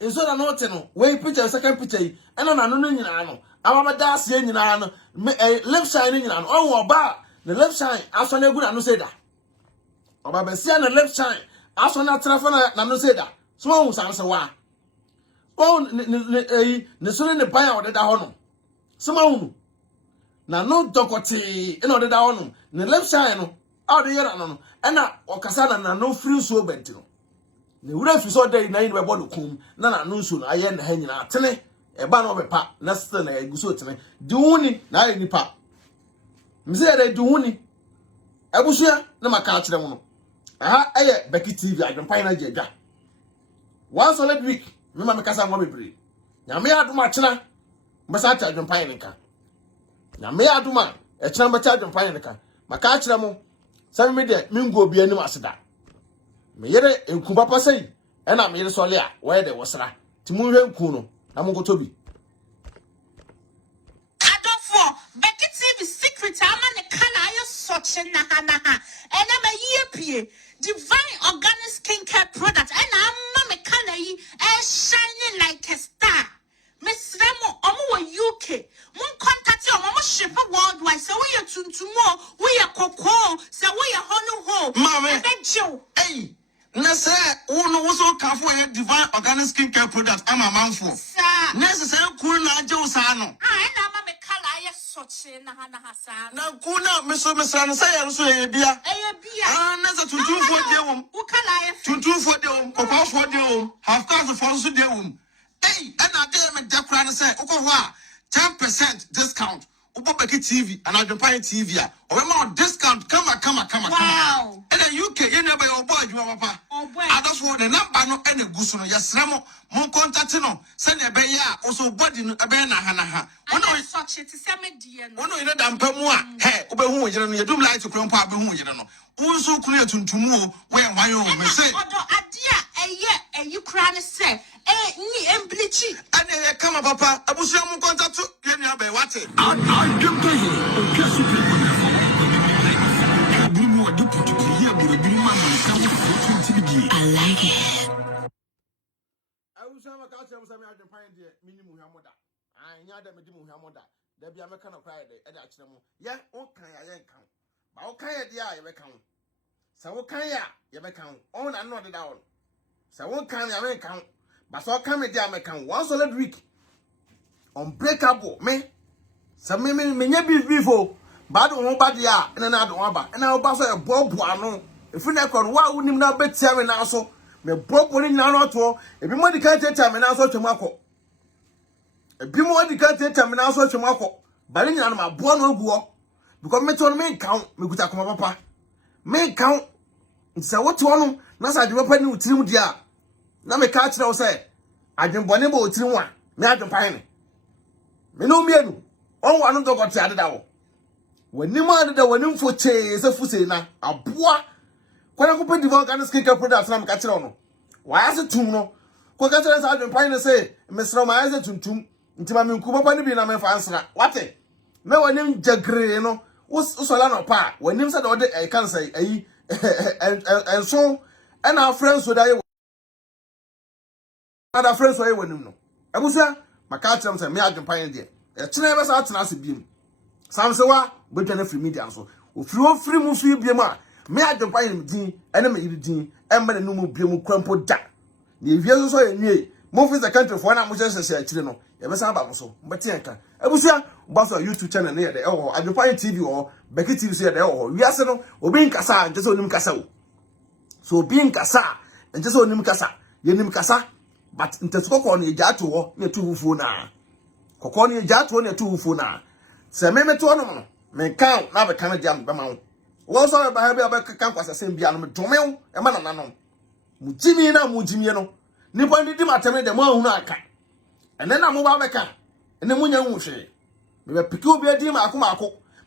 enso na no te no we picture second picture yi na no nyina no amaba da ase nyina no left side nyina no o ba the left side aso na egu na no say da oba be sia na left side aso na trafa na no say da so o sanse wa o ne so ne pan o de da ho no so ma hu na no dokoti ina o de da ho no ne left side no a de yera no na o kasa na no free so benti no ne wura fi so dey na yin be bodo kum na no nso no aye na ha nyina atene e ba no be pa na still na eguso tene di huni na aye nipa mse dey di huni abusua na maka kire mo no aha aye Becky TV Adwenepahene na jedwa one solid week me ma mekasa mo bebre nyame aduma kira mbesa ta Adwenepahene nka nyame aduma e kira mbeta Adwenepahene nka maka kire mo sami me de mingo obi anim aseda me yere enku papa sei e na me yere sole a we de wosra ti mu hwe enku no na mo gotobi adofo Becky TV secret ama ne kana ayo soche na ha ena ma yie divine organic skincare product ena ama me kana yi shining like a star Miss Remo omo wa UK mon contact o mo ship worldwide so we tuntumo we koko so we honu ho mame ebejo hey na say wo so kafo ye divine organic skincare product ama manfo sir na say ku na aje wo sa no ena ama me kala aye soche na ha sa na ku na me so no say ya so ye bia na say tuntumfo de wom wo kala aye tuntumfo de wom kokofo de wom half course for so de wom hey na de me da kura no say ukọ ho a 10% discount ubo Becky TV and Adwenepahene TV a obema discount kama wow and then UK you know by your boy adwuma papa ados wo the number no ene gusu no yesre mo mon contact no se na be ya also body no be na ha ono such it se me die no ono ine da mpamu a he obehu yire no yedum light kura mpa abehu yire no unso kunu etuntumu o we hwan o me say odo adia eye kura ne se ni emblichi ane kama papa abusu mon contact ye ni abe wate I like it. I will say my culture was Adwenepahene de minimum hamoda anya da medimu hamoda da bia meka no kwae de e da kire mo ye o kan ya ye kan ba o kan ya de a ye be kan sa wo kan ya ye be kan on na no de da on sa wo kan ya me kan ba so kan me de a me kan one solid week unbreakable me sa me nya before bad on ba de a na do aba na oba so e bobo ano efi na kon wa unim na betia me na so me bobo ni nyina no to ebi mo di kan teta me na so twem akọ ebi mo di kan teta me na so twem akọ bale nyina no ma bo no guo because me to me count me guta kuma papa me count say what no na sa de papa ni utirim dia na me ka kire wo say adwenbone ba utirim a me Adwenepahene me no mienu on wa no to got Adeda wo wani ma Adeda wani mfo che se fuse na aboa kwana ko pedi van kan skincare products na me ka kire no wa ase tum no ko ka kire sa Adwenepahene say me sro ma ase tuntum ntima me nku papa ni bi na me fa ansra wate me wani jagre no usola no pa wani se de ode e kan say ayi and so and our friends so that other friends so wani no abusa maka kire say me Adwenepahene de e kire be sa atena se biem Samsonwaa betwa free media so ofiri mu free biem a me Adwenepahene din ene me yiri din embe ne mu biem krampo da na ewie so enwie mo fi the country for na mo hye akire no ye be sa ba mo so mbeti enka abusa ba so YouTube channel ne ye de Adwenepahene TV or Beki TV so ye de wi ase no obi nkasa nje so onim kasa wo so obi nkasa nje so onim kasa ye nim kasa but ntesoko no ye jato ho ne tu fufu na kokko no ye jato ne tu fufu na se me to no me kan na be kan jam be ma wo so ba ha bi kan kwasa sem bia no me domew e ma na no mu jimi no nipa ndi matem de mo ahunu aka ene na mo ba be kan ene mo nya nwuhwe me be piki obi adi ma akoma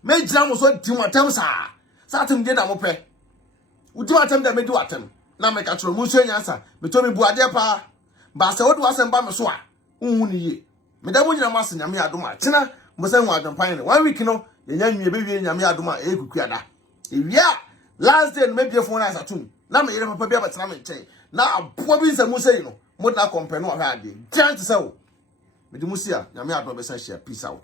me gira mo so di matem sa tem de na mo pe udi matem de me di watem na me ka tro mo so nyansa me to me bu ade pa ba se wo do asem ba me so a unhu ni ye me da mo nyina mo ase nyame adoma tena mo se nwa Adwenepahene 1 week no ye nya nwie be wie nyame adoma e kukuada e wia last day me bie phone na satum na me yere papa bia betena me nchen na aboa bi se mu sei no mo na compare no ha ade giant se wo me di musia nyame adoma be sa share peace out.